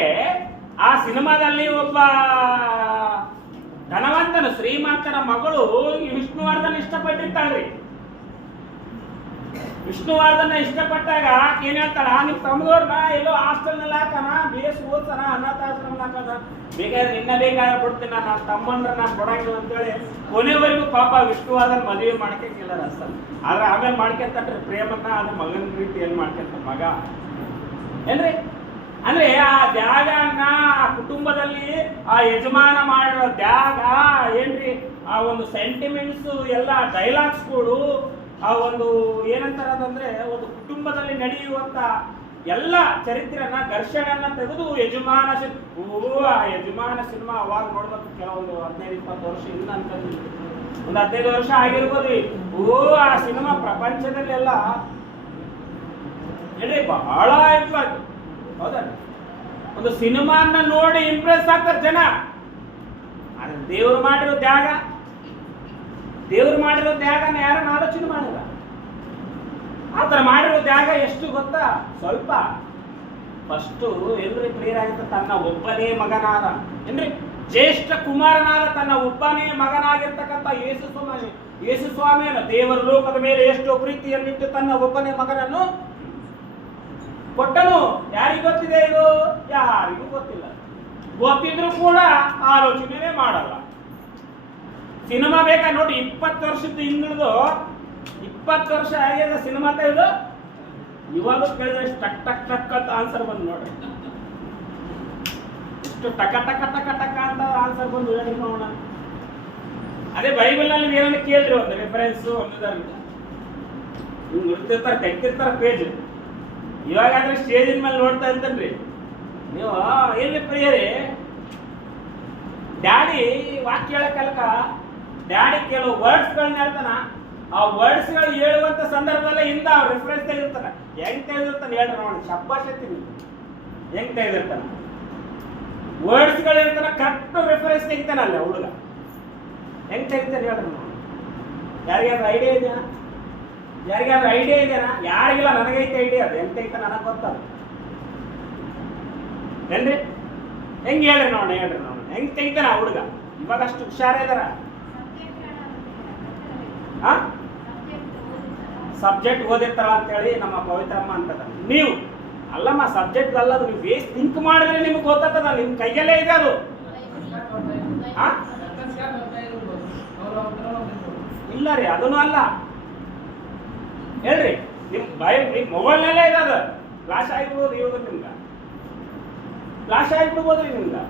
ಆ ಸಿನಿಮಾದಲ್ಲಿ ಒಬ್ಬ ಧನವಂತನ ಶ್ರೀಮಂತನ ಮಗಳು ಈ ವಿಷ್ಣುವರ್ಧನ್ ಇಷ್ಟಪಟ್ಟಿರ್ತಾಳ್ರಿ. ವಿಷ್ಣುವರ್ಧನ ಇಷ್ಟಪಟ್ಟಾಗ ಏನ್ ಹೇಳ್ತಾಳ, ನಿಮ್ ತಮ್ಮದವ್ರನ್ನ ಎಲ್ಲೋ ಹಾಸ್ಟೆಲ್ನಲ್ಲಿ ಹಾಕಣ, ಬೇಸ್ ಓದ್ತಾನ, ಅನಾಥಾಶ್ರಮ ಹಾಕಣ, ಬೇಕಾದ್ರೆ ನಿನ್ನ ಬೇಕಾದ್ರೆ ಬಿಡ್ತೀನಿ, ನನ್ನ ತಮ್ಮಂದ್ರ ನಾನು ಕೊಡಂಗಿಲ್ಲ ಅಂತೇಳಿ ಕೊನೆವರೆಗೂ ಪಾಪ ವಿಷ್ಣುವರ್ಧನ್ ಮದುವೆ ಮಾಡ್ಕೊಂಗಿಲ್ಲ ಅಷ್ಟಲ್ಲ. ಆದ್ರೆ ಆಮೇಲೆ ಮಾಡ್ಕೊಂತಟ್ರಿ ಪ್ರೇಮನ್ನ, ಅದು ಮಗನ ರೀತಿ ಏನ್ ಮಾಡ್ಕೊಂತ ಮಗ ಏನ್ರಿ. ಅಂದ್ರೆ ಆ ತ್ಯಾಗನ್ನ ಆ ಕುಟುಂಬದಲ್ಲಿ ಆ ಯಜಮಾನ ಮಾಡಿರೋ ತ್ಯಾಗ ಏನ್ರಿ, ಆ ಒಂದು ಸೆಂಟಿಮೆಂಟ್ಸ್ ಎಲ್ಲ ಡೈಲಾಗ್ಸ್ಗಳು, ಆ ಒಂದು ಏನಂತಾರದಂದ್ರೆ ಒಂದು ಕುಟುಂಬದಲ್ಲಿ ನಡೆಯುವಂತ ಎಲ್ಲ ಚರಿತ್ರೆಯನ್ನ ಘರ್ಷಣೆಯನ್ನ ತೆಗೆದು ಯಜಮಾನ ಸಿನಿಮಾ ಅವಾಗ ನೋಡ್ಬೇಕು. ಕೆಲವೊಂದು 15-20 ವರ್ಷ ಇನ್ನ ಅಂತ ಒಂದು 15 ವರ್ಷ ಆಗಿರ್ಬೋದು. ಆ ಸಿನಿಮಾ ಪ್ರಪಂಚದಲ್ಲೆಲ್ಲ ಹೇಳಿ ಬಹಳ ಇಂಪಾರ್ಟೆಂಟ್. ಹೌದಾ? ಒಂದು ಸಿನಿಮಾನ ನೋಡಿ ಇಂಪ್ರೆಸ್ ಆಗ್ತಾರೆ ಜನ. ಆದ್ರೆ ದೇವ್ರು ಮಾಡಿರೋ ತ್ಯಾಗನ ಯಾರನ್ನ ಆಲೋಚನೆ ಮಾಡಿಲ್ಲ. ಆತರ ಮಾಡಿರೋ ತ್ಯಾಗ ಎಷ್ಟು ಗೊತ್ತಾ? ಸ್ವಲ್ಪ ಫಸ್ಟು ಎಲ್ರಿ ಕ್ಲಿಯರ್ ಆಗಿತ್ತು. ತನ್ನ ಒಬ್ಬನೇ ಮಗನಾದ ಏನ್ರಿ ಜ್ಯೇಷ್ಠ ಕುಮಾರನಾದ ತನ್ನ ಒಬ್ಬನೇ ಮಗನಾಗಿರ್ತಕ್ಕಂಥ ಯೇಸು ಸ್ವಾಮಿಯನ್ನು ದೇವರ ಲೋಕದ ಮೇಲೆ ಎಷ್ಟು ಪ್ರೀತಿಯನ್ನಿಟ್ಟು ತನ್ನ ಒಬ್ಬನೇ ಮಗನನ್ನು ಕೊಟ್ಟನು. ಯಾರಿಗೂ ಗೊತ್ತಿದೆ ಇದು? ಯಾರಿಗೂ ಗೊತ್ತಿಲ್ಲ. ಗೊತ್ತಿದ್ರು ಕೂಡ ಆಲೋಚನೆ ಮಾಡಲ್ಲ. ಸಿನಿಮಾ ಬೇಕಾ ನೋಡಿ, 20 ವರ್ಷದ ಹಿಂದುಳಿದು 20 ವರ್ಷ ಆಗ್ಯದ ಸಿನಿಮಾ ಇದು. ಇವಾಗ ಕೇಳಿದ್ರೆ ಟಕ್ ಟಕ್ ಟಕ್ ಅಂತ ಆನ್ಸರ್ ಬಂದು ನೋಡಿ, ಎಷ್ಟು ಟಕ ಟಕ ಟಕ ಟಕ ಅಂತ ಆನ್ಸರ್ ಬಂದು ಹೇಳಿ ನೋಡೋಣ. ಅದೇ ಬೈಬಲ್ ನಲ್ಲಿ ಏನನ್ನ ಕೇಳ್ರಿ, ಒಂದು ರೆಫರೆನ್ಸ್ ಒಂದಿರ್ತಾರೆ, ತೆಗ್ತಿರ್ತಾರ ಪೇಜ್. ಇವಾಗಾದ್ರೆ ಸ್ಟೇಜಿನ ಮೇಲೆ ನೋಡ್ತಾ ಇರ್ತನ್ರಿ ನೀವು. ಏನ್ರಿ ಪ್ರಿಯರೇ, ಡ್ಯಾಡಿ ವಾಕ್ಯ ಹೇಳಕ್ಕಲ್ಕ ಡ್ಯಾಡಿ ಕೆಲವು ವರ್ಡ್ಸ್ಗಳನ್ನ ಹೇಳ್ತಾನ. ಆ ವರ್ಡ್ಸ್ಗಳು ಹೇಳುವಂತ ಸಂದರ್ಭದಲ್ಲೇ ಹಿಂದ ಅವ್ರು ರೆಫರೆನ್ಸ್ ತೆಗೆದಿರ್ತಾನೆ. ಹೆಂಗ್ ತೆಗೆದಿರ್ತಾನೆ ಹೇಳ್ರಿ ನೋಡಿ, ಶಬ್ಬಾಷ್ ಎತ್ತೀನಿ. ಹೆಂಗ್ ತೆಗೆದಿರ್ತಾನ ವರ್ಡ್ಸ್ಗಳು ಹೇಳ್ತಾನ, ಕರೆಕ್ಟ್ ರೆಫರೆನ್ಸ್ ತೆಗಿತಾನ ಅಲ್ಲ ಹುಡುಗ. ಹೆಂಗ್ ತೆಗಿತಾನೆ ಹೇಳ್ರಿ ನೋಡಿ. ಯಾರಿಗಾದ್ರೂ ಐಡಿಯಾ ಇದೆಯಾ? ಯಾರಿಗಿಲ್ಲ, ನನಗೈತೆ ಐಡಿಯಾ. ಅದು ಹೆಂಗ್ ತೆಗಿತಾನ ನನಗೆ ಗೊತ್ತದ ಏನ್ರಿ. ಹೆಂಗ್ ಹೇಳ್ರಿ ನೋಡಿ ಹೆಂಗ್ ತೆಗಿತಾನ ಹುಡುಗ. ಇವಾಗ ಅಷ್ಟು ಹುಷಾರ ಇದಾರ. ಸಬ್ಜೆಕ್ಟ್ ಓದಿರ್ತಾರ ಅಂತೇಳಿ ನಮ್ಮ ಪವಿತ್ರಮ್ಮ ಅಂತದ. ನೀವು ಅಲ್ಲಮ್ಮ, ಸಬ್ಜೆಕ್ಟ್ ಅಲ್ಲದು. ನೀವು ಬೇಸ್ ಥಿಂಕ್ ಮಾಡಿದ್ರೆ ನಿಮ್ಗೆ ಗೊತ್ತಾಗ್ತದ. ನಿಮ್ ಕೈಯಲ್ಲೇ ಇದೆ ಅದು. ಇಲ್ಲ ರೀ, ಅದನ್ನು ಅಲ್ಲ ಹೇಳ್ರಿ. ನಿಮ್ ಮೊಬೈಲ್ನಲ್ಲೇ ಇದೆ ಅದು. ಫ್ಲಾಶ್ ಆಗಿರ್ಬೋದು ಇವಾಗ, ನಿಮ್ಗೆ ಫ್ಲಾಶ್ ಆಗಿಬಿಡ್ಬೋದ್ರಿ ನಿಮ್ಗೆ.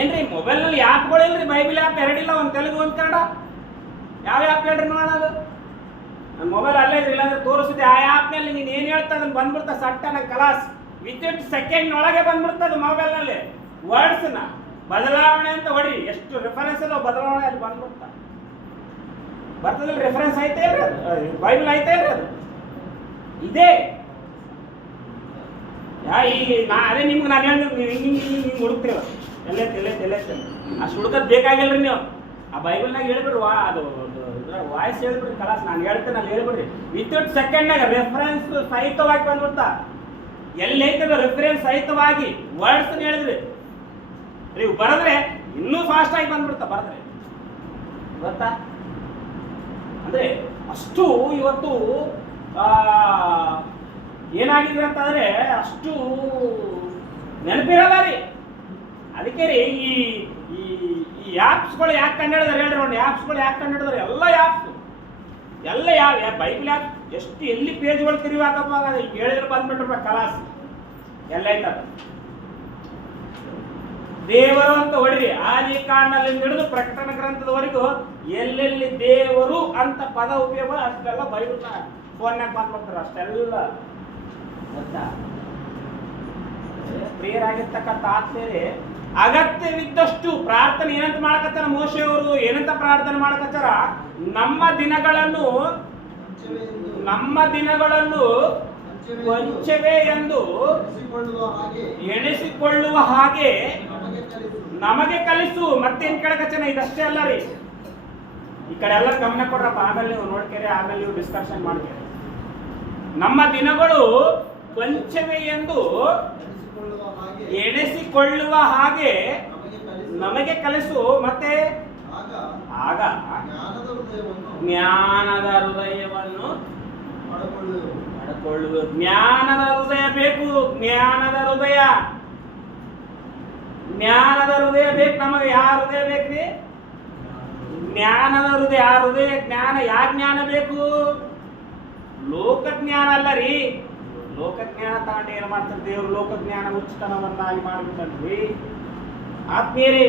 ಏನ್ರಿ ಮೊಬೈಲ್ನಲ್ಲಿ ಆ್ಯಪ್ಗಳಿಲ್ರಿ, ಬೈಬಲ್ ಆ್ಯಪ್ ಎರಡಿಲ್ಲ, ಒಂದು ತೆಲುಗು ಒಂದು ಕನ್ನಡ. ಯಾವ ಆ್ಯಪ್ ಹೇಳ್ರಿ ನೋಡೋಣ. ಅದು ನನ್ನ ಮೊಬೈಲ್ ಅಲ್ಲೇ ಇದ್ರಿ, ಇಲ್ಲಾಂದ್ರೆ ತೋರಿಸಿದೆ. ಆ ಆ್ಯಪ್ನಲ್ಲಿ ನೀನು ಏನು ಹೇಳ್ತಾ ಅದನ್ನು ಬಂದ್ಬಿಡ್ತಾ ಸಟ್ಟನ ಕಲಾಸ್. ವಿತಿನ್ ಸೆಕೆಂಡ್ ಒಳಗೆ ಬಂದ್ಬಿಡ್ತದೆ ಮೊಬೈಲ್ನಲ್ಲಿ. ವರ್ಡ್ಸ್ನ ಬದಲಾವಣೆ ಅಂತ ಹೊಡಿ, ಎಷ್ಟು ರೆಫರೆನ್ಸ್ ಅದಾವ ಬದಲಾವಣೆ ಅಲ್ಲಿ ಬಂದ್ಬಿಡ್ತಾ. ಬರ್ತದಲ್ಲಿ ರೆಫರೆನ್ಸ್ ಐತೆ ಇಲ್ರಿ ಅದು ಬೈಬಲ್ ಐತೆ ಇಲ್ರಿ ಅದು ಇದೆ. ಈಗ ಅದೇ ನಿಮ್ಗೆ ನಾನು ಹೇಳಿದ್ರೆ ನೀವು ಹಿಂಗೆ ಹುಡುಕ್ತೀರ ಎಲ್ಲೈತೆ ಅಷ್ಟು ಹುಡುಕದ್ ಬೇಕಾಗಿಲ್ರಿ ನೀವು. ಆ ಬೈಬಲ್ನಾಗ ಹೇಳ್ಬಿಡ್ರಿ ಅದು ವಾಯ್ಸ್ ಹೇಳ್ಬಿಡ್ರಿ ಕಲಾಸ್ ನಾನು ಹೇಳ್ತೇನೆ ಅಲ್ಲಿ ಹೇಳ್ಬಿಡ್ರಿ ವಿತೌಟ್ ಸೆಕೆಂಡ್ನಾಗ ರೆಫರೆನ್ಸ್ ಸಹಿತವಾಗಿ ಬಂದ್ಬಿಡ್ತಾ. ಎಲ್ಲೈತದ ರೆಫರೆನ್ಸ್ ಸಹಿತವಾಗಿ ವರ್ಡ್ಸ್ ಹೇಳಿದ್ರಿ ನೀವು ಬರೆದ್ರೆ ಇನ್ನೂ ಫಾಸ್ಟ್ ಆಗಿ ಬಂದ್ಬಿಡ್ತಾ ಬರೆದ್ರೆ ಗೊತ್ತಾ. ಅಂದ್ರೆ ಅಷ್ಟು ಇವತ್ತು ಏನಾಗಿದೆ ಅಂತಂದ್ರೆ ಅಷ್ಟು ನೆನಪಿರಲ್ಲ ರೀ. ಅದಕ್ಕೆ ರೀ ಈ ಆ್ಯಪ್ಸ್ಗಳು ಯಾಕೆ ಕಂಡಿಡಿದಾರೆ ಹೇಳ್ರಿ ನೋಡಿ. ಆ್ಯಪ್ಸ್ಗಳು ಯಾಕೆ ಕಂಡಿಡಿದಾರೆ? ಎಲ್ಲ ಯಾವ ಬೈಬಲ್ ಆ್ಯಪ್ ಎಷ್ಟು ಎಲ್ಲಿ ಪೇಜ್ಗಳು ತಿರುವಾಕಪ್ಪ ಹೇಳಿದ್ರೆ ಬಂದ್ಬಿಟ್ರಪ್ಪ ಕಲಾಸ್ ಎಲ್ಲ ಐತದ. ದೇವರು ಅಂತ ಹೊಡ್ರಿ ಆದಿ ಕಾಂಡದಿಂದ ಹಿಡಿದು ಪ್ರಕಟಣ ಗ್ರಂಥದವರೆಗೂ ಎಲ್ಲೆಲ್ಲಿ ದೇವರು ಅಂತ ಪದ ಉಪಯೋಗ ಅಷ್ಟೆಲ್ಲ ಬೈಬಲ್ನ ಫೋನ್ಯಾಗ ಬಂದ್ಬಿಡ್ತಾರೆ ಅಷ್ಟೆಲ್ಲ ಗೊತ್ತಾ. ಪ್ರಿಯರಾಗಿರ್ತಕ್ಕಂಥ ಆತ್ಮೀಯರೇ, ಅಗತ್ಯವಿದ್ದಷ್ಟು ಪ್ರಾರ್ಥನೆ ಏನಂತ ಮಾಡಕತ್ತಾರ ಮೋಶೆಯವರು, ಏನಂತ ಪ್ರಾರ್ಥನೆ ಮಾಡಕತ್ತಾರ? ನಮ್ಮ ದಿನಗಳನ್ನು ಕೊಂಚವೇ ಎಂದು ಎಣಿಸಿಕೊಳ್ಳುವ ಹಾಗೆ ನಮಗೆ ಕಲಿಸು. ಮತ್ತೇನ್ ಕೇಳಕಚ್ಚನ? ಇದಷ್ಟೇ ಅಲ್ಲ ರೀ, ಈ ಕಡೆ ಎಲ್ಲ ಗಮನ ಕೊಡ್ರಪ್ಪ. ಆಮೇಲೆ ನೀವು ನೋಡ್ಕೇರಿ, ಆಮೇಲೆ ನೀವು ಡಿಸ್ಕಷನ್ ಮಾಡ್ಕೇರಿ. ನಮ್ಮ ದಿನಗಳು ಕೊಂಚವೇ ಎಂದು ಎಣಿಸಿಕೊಳ್ಳುವ ಹಾಗೆ ನಮಗೆ ಕಲಿಸು. ಮತ್ತೆ ಆಗ ಜ್ಞಾನದ ಹೃದಯವನ್ನು ಪಡೆದುಕೊಳ್ಳುವುದು. ಜ್ಞಾನದ ಹೃದಯ ಬೇಕು. ಜ್ಞಾನದ ಹೃದಯ ಬೇಕು ನಮಗೆ. ಯಾವ ಹೃದಯ ಬೇಕ್ರಿ? ಜ್ಞಾನದ ಹೃದಯ. ಆ ಹೃದಯ ಜ್ಞಾನ ಯಾವ ಜ್ಞಾನ ಬೇಕು? ಲೋಕಜ್ಞಾನ ಅಲ್ಲ ರೀ. ಲೋಕಜ್ಞಾನ ತಗೊಂಡು ಏನು ಮಾಡ್ತಾರೆ ದೇವರು? ಲೋಕಜ್ಞಾನ ಉಚಿತನವನ್ನಾಗಿ ಮಾಡ್ಬಿಟ್ಟನ್ರಿ. ಆತ್ಮೀಯರೇ,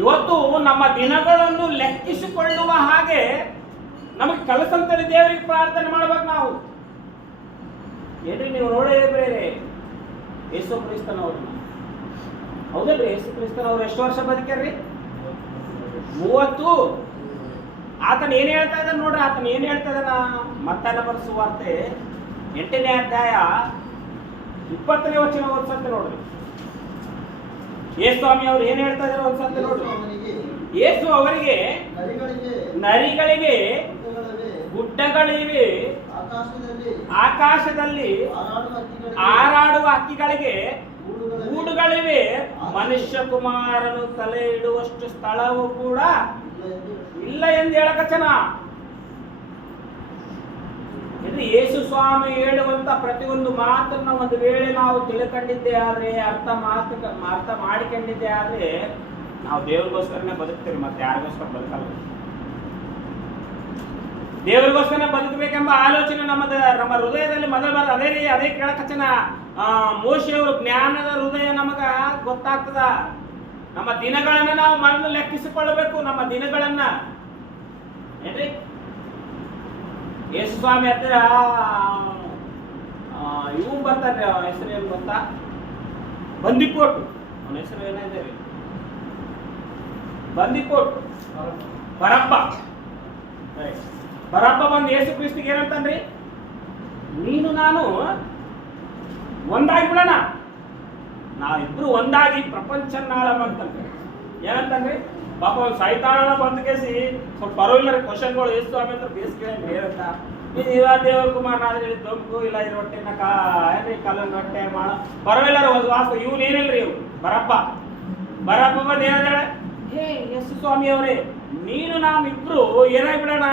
ಇವತ್ತು ನಮ್ಮ ದಿನಗಳನ್ನು ಲೆಕ್ಕಿಸಿಕೊಳ್ಳುವ ಹಾಗೆ ನಮಗೆ ಕಲಸಂತೇಳಿ ದೇವರಿಗೆ ಪ್ರಾರ್ಥನೆ ಮಾಡ್ಬೇಕು ನಾವು. ಏನ್ರಿ ನೀವು ನೋಡಿದ್ರೆ ಯೇಸು ಕ್ರಿಸ್ತನವ್ರನ್ನ, ಹೌದಲ್ರಿ? ಯೇಸು ಕ್ರಿಸ್ತನವ್ರು ಎಷ್ಟು ವರ್ಷ ಬದುಕ್ಯಾರ್ರಿ? 30. ಆತನ ಏನ್ ಹೇಳ್ತಾ ಇದ್ದಾನೆ ನೋಡ್ರಿ. ಆತನ ಏನ್ ಹೇಳ್ತಾ ಇದ್ದಾನ? ಮತ್ತಾಯನ ಬರೆದ ಸುವಾರ್ತೆ 8ನೇ ಅಧ್ಯಾಯ 20ನೇ ವಚನ ಒಂದ್ಸತಿ ನೋಡ್ರಿ. ಯೇಸು ಸ್ವಾಮಿ ಅವ್ರು ಏನ್ ಹೇಳ್ತಾ ಇದಾರೆ ಒಂದ್ಸತಿ ನೋಡ್ರಿ. ಯೇಸು ಅವರಿಗೆ ನರಿಗಳಿಗೆ ಗುಡ್ಡಗಳಿವೆ, ಆಕಾಶದಲ್ಲಿ ಹಾರಾಡುವ ಹಕ್ಕಿಗಳಿಗೆ ಗೂಡುಗಳಿವೆ, ಮನುಷ್ಯ ಕುಮಾರನು ತಲೆ ಇಡುವಷ್ಟು ಸ್ಥಳವೂ ಕೂಡ ಇಲ್ಲ ಎಂದು ಹೇಳಕಚನ. ಯೇಸು ಸ್ವಾಮಿ ಹೇಳುವಂತ ಪ್ರತಿಯೊಂದು ಮಾತನ್ನ ಒಂದು ವೇಳೆ ನಾವು ತಿಳ್ಕೊಂಡಿದ್ದೆ ಆದ್ರೆ, ಅರ್ಥ ಮಾಡಿಕೊಂಡಿದ್ದೆ ಆದ್ರೆ ನಾವು ದೇವ್ರಿಗೋಸ್ಕರನೇ ಬದುಕ್ತೀವಿ, ಮತ್ತೆ ಯಾರಿಗೋಸ್ಕರ ಬದುಕಲ್ಲ. ದೇವರಿಗೋಸ್ಕರ ಬದುಕಬೇಕೆಂಬ ಆಲೋಚನೆ ನಮ್ಮ ಹೃದಯದಲ್ಲಿ ಮೊದಲು ಬರ. ಅದೇ ಕೇಳಕಚ್ಚನ ಮೋಶೆಯವರು ಜ್ಞಾನದ ಹೃದಯ ನಮಗ ಗೊತ್ತಾಗ್ತದ. ನಮ್ಮ ದಿನಗಳನ್ನ ನಾವು ಮೊದಲು ಲೆಕ್ಕಿಸಿಕೊಳ್ಳಬೇಕು. ನಮ್ಮ ದಿನಗಳನ್ನ ಏನ್ರಿ ಯೇಸು ಸ್ವಾಮಿ ಹತ್ರ ಇವು ಬರ್ತಾರ್ರಿ. ಅವನ ಹೆಸರು ಏನು ಗೊತ್ತಾ? ಬಂದಿಕೋಟು. ಅವನ ಹೆಸರು ಏನಿದೆ ರೀ? ಬಂದಿಕೋಟು ಬರಪ್ಪ. ಬರಪ್ಪ ಬಂದು ಯೇಸು ಕ್ರಿಸ್ತಿಗೆ ಏನಂತಾನ್ರಿ? ನೀನು ನಾನು ಒಂದಾಗಿಬಿಡೋಣ, ನಾವಿಬ್ರು ಒಂದಾಗಿ ಪ್ರಪಂಚ ನಾಳಂತಂದ್ರೆ ಏನಂತಂದ್ರಿ? ಪಾಪ ಒಂದು ಸೈತಾನ ಬಂದು ಕೇಸಿ ಸ್ವಲ್ಪ ಪರವಾಗಿಲ್ಲ ಕ್ವಶನ್ಗಳು ಯೇಸು ಸ್ವಾಮಿ ಅಂತ ಬೇಸಿಗೆ ಏನಂತ? ನೀನು ಇವ ದೇವ್ರ ಕುಮಾರ್ ನಾದ್ರೆ ದೊಂಬು ಇಲ್ಲ ಈ ರೊಟ್ಟೆನ ಕಲ್ಲನ್ ರೊಟ್ಟೆ ಮಾಡ ಪರವಾಗಿಲ್ಲ ಒಂದು ವಾಸ್ತು. ಇವ್ನು ಏನಿಲ್ರಿ, ಇವ್ನು ಬರಪ್ಪ ಬಂದು ಏನಂದ್ರೆ, ಹೇ ಯೇಸು ಸ್ವಾಮಿ ಅವರೇ, ನೀನು ನಾವಿಬ್ರು ಏನಾಗ್ಬಿಡೋಣ,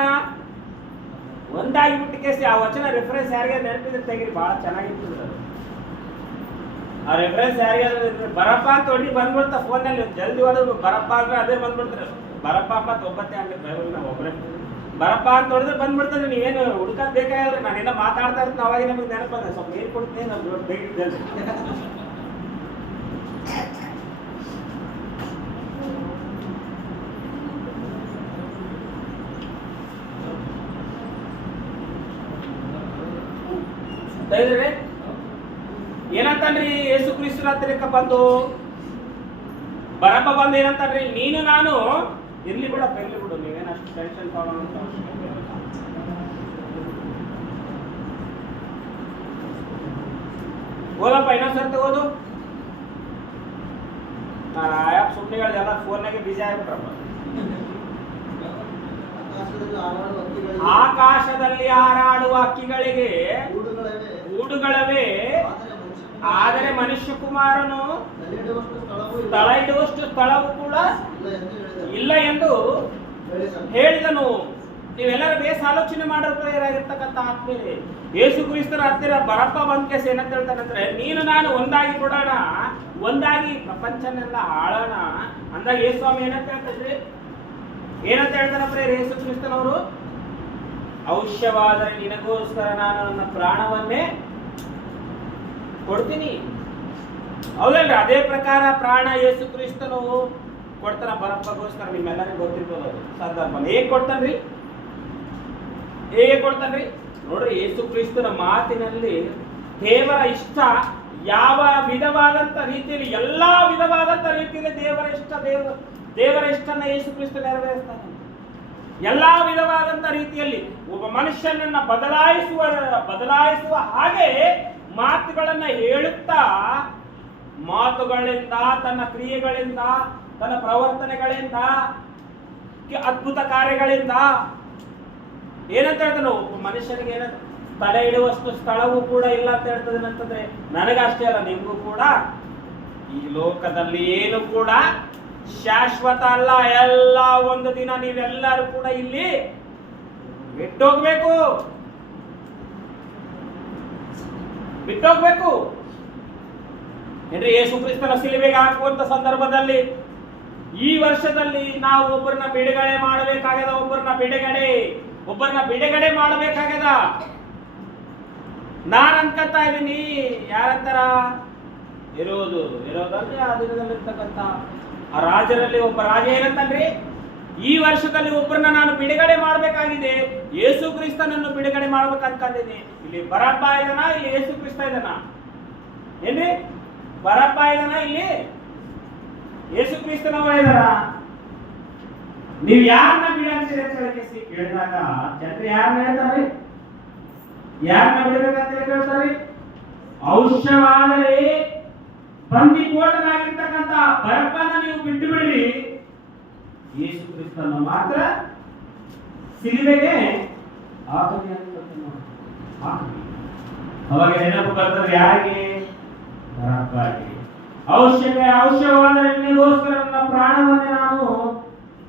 ಒಂದಾಗಿ ಬಿಟ್ಟು ಕೇಸಿ. ಆ ವಚನ ರೆಫರೆನ್ಸ್ ಯಾರಿಗೆ ನೆನಪಿದ್ರೆ ತೆಗಿರಿ, ಭಾಳ ಚೆನ್ನಾಗಿರ್ತದೆ. ಆ ರೆಫರೆನ್ಸ್ ಯಾರಿಗೆ ಬರಪ್ಪ ಅಂತ ಹೊಡಿ ಬಂದ್ಬಿಡ್ತಾ ಫೋನಲ್ಲಿ ಜಲ್ದಿ ಹೊಡೆದು ಬರಪ್ಪ ಅಂದ್ರೆ ಅದೇ ಬಂದ್ಬಿಡ್ತಾರೆ. ಬರಪ್ಪ ಅಂತ ಒಬ್ಬತ್ತೇ ಆಗಲಿ ಬೈಬಲ್ನ ಒಬ್ಬರೇ ಬರಪ್ಪ ಅಂತ ಹೊಡೆದ್ರೆ ಬಂದ್ಬಿಡ್ತದೆ. ನೀವೇನು ಹುಡುಕದ್ ಬೇಕಾಗಿಲ್ರಿ. ನಾನೆಲ್ಲ ಮಾತಾಡ್ತಾ ಇರ್ತೀನಿ, ಅವಾಗ ನಮಗೆ ನೆನಪದ ಸ್ವಲ್ಪ ನೀರು ಕೊಡ್ತೀನಿ, ನಮ್ಗೆ ಬೇಕಿದ್ದಲ್ಲಿ. ಏನಂತನ್ರಿ ಯೇಸು ಕ್ರಿಸ್ತನ ಹತ್ತಿರಕ್ಕೆ ಬಂದು ಬರಪ್ಪ ಬಂದು ಏನಂತನ್ರಿ? ನೀನು ನಾನು ಇರ್ಲಿ ಬಿಡಪ್ಪ, ಇರ್ಲಿ ಬಿಡು, ನೀವೇನು ಅಷ್ಟು ಟೆನ್ಷನ್ ತಗೊಳ್ಳೋಂತ ಅವಶ್ಯಕತೆ ಇಲ್ಲ. ಓದಪ್ಪ, ಇನ್ನೊಂದ್ಸರ್ತಿ ಓದು. ನಾನು ಆಯಾಪ್ ಸುಮ್ಮನೆಗಳೆಲ್ಲ ಫೋನ್ನಾಗೆ ಬಿಜಿ ಆಗ್ಬಿಟ್ರಪ್ಪ. ಆಕಾಶದಲ್ಲಿ ಹಾರಾಡುವ ಹಕ್ಕಿಗಳಿಗೆ ಆಕಾಶದಲ್ಲಿ ಹಾರಾಡುವ ಹಕ್ಕಿಗಳಿಗೆ ಗೂಡುಗಳವೆ, ಆದರೆ ಮನುಷ್ಯ ಕುಮಾರನು ತಲೆ ಇಡುವಷ್ಟು ಸ್ಥಳವೂ ಕೂಡ ಇಲ್ಲ ಎಂದು ಇಲ್ಲ ಎಂದು ಹೇಳಿದನು. ನೀವೆಲ್ಲರೂ ಬೇಸ್ ಆಲೋಚನೆ ಮಾಡಿರ್ತಕ್ಕಂಥ ಆತ್ಮೀಯರೇ, ಯೇಸು ಕ್ರಿಸ್ತರ ಹತ್ತಿರ ಬರಪ್ಪ ಬಂದ್ ಕೇಸ್ ಏನಂತ ಹೇಳ್ತಾನಂದ್ರೆ, ನೀನು ನಾನು ಒಂದಾಗಿ ಕೊಡೋಣ, ಒಂದಾಗಿ ಪ್ರಪಂಚನೆಲ್ಲ ಆಳೋಣ ಅಂದಾಗ ಯೇಸು ಸ್ವಾಮಿ ಏನಂತ ಹೇಳ್ತಾನ್ರಿ? ಏನಂತ ಹೇಳ್ತಾನಪ್ಪ ಯೇಸು ಕ್ರಿಸ್ತನವರು? ಅವಶ್ಯವಾದರೆ ನಿನಗೋಸ್ಕರ ನಾನು ನನ್ನ ಪ್ರಾಣವನ್ನೇ ಕೊಡ್ತೀನಿ. ಹೌದಲ್ರಿ? ಅದೇ ಪ್ರಕಾರ ಪ್ರಾಣ ಯೇಸು ಕ್ರಿಸ್ತನು ಕೊಡ್ತಾನ ಬರಪ್ಪಗೋಸ್ಕರ. ನಿಮ್ಮೆಲ್ಲರಿಗೂ ಗೊತ್ತಿರ್ಬೋದು ಅದು ಸಂದರ್ಭ. ಹೇಗೆ ಕೊಡ್ತಾನ್ರಿ? ಹೇಗೆ ಕೊಡ್ತಾನ್ರಿ ನೋಡ್ರಿ. ಯೇಸು ಕ್ರಿಸ್ತನ ಮಾತಿನಲ್ಲಿ ದೇವರ ಇಷ್ಟ ಯಾವ ವಿಧವಾದಂತ ರೀತಿಯಲ್ಲಿ, ಎಲ್ಲಾ ವಿಧವಾದಂತ ರೀತಿಯಲ್ಲಿ ದೇವರ ಇಷ್ಟನ ಯೇಸು ಕ್ರಿಸ್ತ ನೆರವೇರಿಸ್ತಾನೆ. ಎಲ್ಲಾ ವಿಧವಾದಂತ ರೀತಿಯಲ್ಲಿ ಒಬ್ಬ ಮನುಷ್ಯನನ್ನ ಬದಲಾಯಿಸುವ ಹಾಗೆ ಮಾತುಗಳನ್ನ ಹೇಳುತ್ತಾ, ಮಾತುಗಳಿಂದ, ತನ್ನ ಕ್ರಿಯೆಗಳಿಂದ, ತನ್ನ ಪ್ರವರ್ತನೆಗಳಿಂದ, ಅದ್ಭುತ ಕಾರ್ಯಗಳಿಂದ ಏನಂತ ಹೇಳ್ತಾನೆ? ಒಬ್ಬ ಮನುಷ್ಯನಿಗೆ ಏನಂತ ತಲೆ ಇಡುವಷ್ಟು ಸ್ಥಳವೂ ಕೂಡ ಇಲ್ಲ ಅಂತ ಹೇಳ್ತದೆ. ಅಂತಂದ್ರೆ ನನಗಷ್ಟೇ ಅಲ್ಲ, ನಿಮಗೂ ಕೂಡ ಈ ಲೋಕದಲ್ಲಿ ಏನು ಕೂಡ ಶಾಶ್ವತ ಅಲ್ಲ. ಎಲ್ಲ ಒಂದು ದಿನ ನೀವೆಲ್ಲರೂ ಕೂಡ ಇಲ್ಲಿ ಬಿಟ್ಟೋಗ್ಬೇಕು. ಏನ್ರಿ? ಯೇಸು ಕ್ರಿಸ್ತನ ಶಿಲುಬೆಗೆ ಹಾಕುವಂತ ಸಂದರ್ಭದಲ್ಲಿ ಈ ವರ್ಷದಲ್ಲಿ ನಾವು ಒಬ್ಬರನ್ನ ಬಿಡುಗಡೆ ಮಾಡಬೇಕಾಗ್ಯದ. ಒಬ್ಬರನ್ನ ಬಿಡುಗಡೆ ಮಾಡಬೇಕಾಗ್ಯದ. ನಾನು ಅನ್ಕೊಂತ ಇದ್ದೀನಿ, ಯಾರಂತಾರ ಇರೋದಂದ್ರೆ ಆ ದಿನದಲ್ಲಿರ್ತಕ್ಕಂಥ ಆ ರಾಜರಲ್ಲಿ ಒಬ್ಬ ರಾಜ ಏನಂತಂದ್ರಿ, ಈ ವರ್ಷದಲ್ಲಿ ಒಬ್ಬರನ್ನ ನಾನು ಬಿಡುಗಡೆ ಮಾಡಬೇಕಾಗಿದೆ, ಯೇಸು ಕ್ರಿಸ್ತನನ್ನು ಬಿಡುಗಡೆ ಮಾಡ್ಬೇಕು ಅನ್ಕೊಂಡಿದ್ದೀನಿ. ಇಲ್ಲಿ ಬರಪ್ಪ ಇದನ, ಇಲ್ಲಿ ಯೇಸು ಕ್ರಿಸ್ತ ಇದನ? ಏನ್ರಿ? ಬರಪ್ಪ ಇದನ, ಇಲ್ಲಿ ಯೇಸು ಕ್ರಿಸ್ತನವರ ಇದಾರ? ನೀವು ಯಾರನ್ನ ಬಿಡಂತೀರಿ ಅಂತ ಹೇಳಿ ಕೇಳಿದಾಗ ಜನರು ಯಾರನ್ನ ಹೇಳ್ತಾರೆ? ಯಾರನ್ನ ಬಿಡಬೇಕಂತ ಹೇಳ್ತಾರೆ? ಅವಶ್ಯವಾದರೆ ಬಂದಿಕೋಟನಾಗಿರ್ತಕ್ಕಂಥ ಬರಪ್ಪನ ನೀವು ಬಿಟ್ಟು ಬಿಡ್ರಿ, ಯೇಸು ಕ್ರಿಸ್ತನ ಮಾತ್ರ ಸಿಲುಬೆಗೆ ಹಾಕಿ ಅಂತ. ಅವಾಗ ನೆನಪು ಬರ್ತದೆ ಯಾರಿಗೆ? ಬರಪ್ಪಗೆ. ಅವಶ್ಯವಾದರೆ ನಿನಗೋಸ್ಕರ ನನ್ನ ಪ್ರಾಣವನ್ನೇ ನಾನು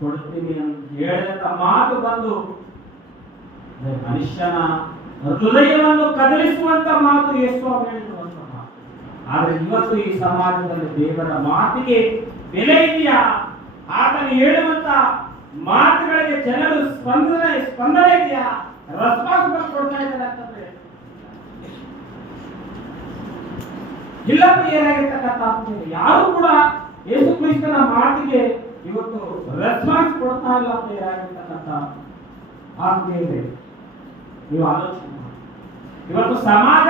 ಕೊಡ್ತೀನಿ ಅಂತ ಹೇಳಿದಂತ ಮಾತು ಬಂದು ಮನುಷ್ಯನ ಹೃದಯವನ್ನು ಕದಲಿಸುವಂತ ಮಾತು ಯೇಸು ಹೇಳಿರುವಂತ ಮಾತು. ಆದ್ರೆ ಇವತ್ತು ಈ ಸಮಾಜದಲ್ಲಿ ದೇವರ ಮಾತಿಗೆ ಬೆಲೆ ಇದೆಯಾ? ಆತನು ಹೇಳುವಂತ ಮಾತುಗಳಿಗೆ ಜನರು ಸ್ಪಂದನೆ ಇದೆಯಾ? ರೆಸ್ಪಾನ್ಸ್ ಕೊಡ್ತಾ ಇದ್ದಾರೆ ಅಂತಂದ್ರೆ ಇಲ್ಲ. ಏನಾಗಿರ್ತಕ್ಕಂಥ ಯಾರು ಕೂಡ ಯೇಸು ಕ್ರಿಸ್ತನ ಮಾತಿಗೆ ಇವತ್ತು ರೆಸ್ಪಾನ್ಸ್ ಕೊಡ್ತಾ ಇಲ್ಲ ಅಂತ ಏನಾಗಿರ್ತಕ್ಕಂಥ ಆತ್ಮೀಯರೇ, ನೀವು ಆಲೋಚನೆ ಮಾಡಿ. ಇವತ್ತು ಸಮಾಜ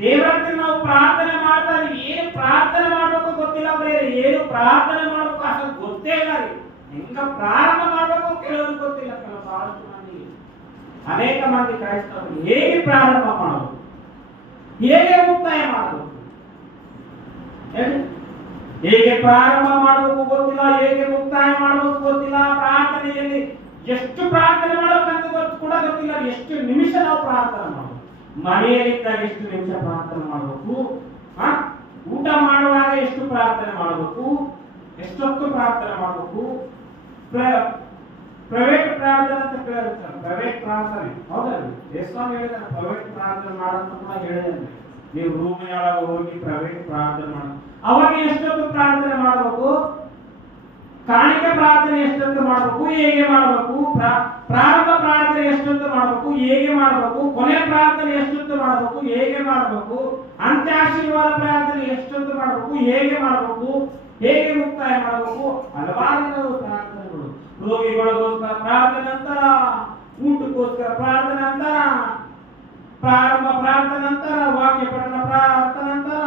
ದೇವರಲ್ಲಿ ನಾವು ಪ್ರಾರ್ಥನೆ ಮಾಡ್ತಾ ಇದೀವಿ. ಏನು ಪ್ರಾರ್ಥನೆ ಮಾಡ್ಬೇಕು ಗೊತ್ತಿಲ್ಲ, ಬರೀ ಏನು ಪ್ರಾರ್ಥನೆ ಮಾಡ್ಬೇಕು ಅಷ್ಟು ಗೊತ್ತೇ ಇಲ್ಲ ರೀ. ಹೆಂಗ ಪ್ರಾರಂಭ ಮಾಡ್ಬೇಕು ಕೆಲವರು ಗೊತ್ತಿಲ್ಲ. ಬಹಳಷ್ಟು ಮಂದಿ, ಅನೇಕ ಮಂದಿ ಕ್ರೈಸ್ತರು ಹೇಗೆ ಪ್ರಾರಂಭ ಮಾಡಬೇಕು, ಹೇಗೆ ಮುಕ್ತಾಯ ಮಾಡಬೇಕು, ಹೇಗೆ ಪ್ರಾರಂಭ ಮಾಡಬೇಕು ಗೊತ್ತಿಲ್ಲ, ಹೇಗೆ ಮುಕ್ತಾಯ ಮಾಡಬೇಕು ಗೊತ್ತಿಲ್ಲ. ಪ್ರಾರ್ಥನೆಯಲ್ಲಿ ಎಷ್ಟು ಪ್ರಾರ್ಥನೆ ಮಾಡಬೇಕಂತ ಕೂಡ ಗೊತ್ತಿಲ್ಲ. ಎಷ್ಟು ನಿಮಿಷ ನಾವು ಪ್ರಾರ್ಥನೆ ಮಾಡಬೇಕು, ಮನೆಯಲ್ಲಿದ್ದಾಗ ಎಷ್ಟು ನಿಮಿಷ ಪ್ರಾರ್ಥನೆ ಮಾಡಬೇಕು, ಊಟ ಮಾಡುವಾಗ ಎಷ್ಟು ಪ್ರಾರ್ಥನೆ ಮಾಡಬೇಕು, ಎಷ್ಟೊತ್ತು ಪ್ರಾರ್ಥನೆ ಮಾಡಬೇಕು. ಪ್ರೈವೇಟ್ ಪ್ರಾರ್ಥನೆ ಅಂತ ಕೇಳಿರ್ತಾರೆ. ಪ್ರೈವೇಟ್ ಪ್ರಾರ್ಥನೆ ಹೌದಲ್ರಿ? ಯೇಸುಸ್ವಾಮಿ ಹೇಳಿದಾರೆ ಪ್ರೈವೇಟ್ ಪ್ರಾರ್ಥನೆ ಮಾಡಂತ ಕೂಡ ಹೇಳಿದ್ರೆ, ನೀವು ರೂಮಿನೊಳಗೆ ಹೋಗಿ ಪ್ರೈವೇಟ್ ಪ್ರಾರ್ಥನೆ ಮಾಡ. ಅವಾಗ ಎಷ್ಟೊತ್ತು ಪ್ರಾರ್ಥನೆ ಮಾಡಬೇಕು, ಕಾಣಿಕೆ ಪ್ರಾರ್ಥನೆ ಎಷ್ಟೊತ್ತು ಮಾಡಬೇಕು, ಹೇಗೆ ಮಾಡಬೇಕು, ಪ್ರಾರಂಭ ಪ್ರಾರ್ಥನೆ ಎಷ್ಟೊತ್ತು ಮಾಡಬೇಕು, ಹೇಗೆ ಮಾಡಬೇಕು, ಕೊನೆ ಪ್ರಾರ್ಥನೆ ಎಷ್ಟೊತ್ತು ಮಾಡಬೇಕು, ಹೇಗೆ ಮಾಡಬೇಕು, ಅಂತ್ಯಾಶೀರ್ವಾದ ಪ್ರಾರ್ಥನೆ ಎಷ್ಟೊತ್ತು ಮಾಡಬೇಕು, ಹೇಗೆ ಮಾಡಬೇಕು, ಹೇಗೆ ಮುಕ್ತಾಯ ಮಾಡಬೇಕು. ಹಲವಾರು ಪ್ರಾರ್ಥನೆಗಳು. ರೋಗಿಗಳಿಗೋಸ್ಕರ ಪ್ರಾರ್ಥನೆ ಅಂತರ, ಊಟಕ್ಕೋಸ್ಕರ ಪ್ರಾರ್ಥನೆ ಅಂತರ, ಪ್ರಾರಂಭ ಪ್ರಾರ್ಥನೆ ಅಂತರ, ವಾಕ್ಯ ಪಠಣ ಪ್ರಾರ್ಥನೆ ಅಂತರ,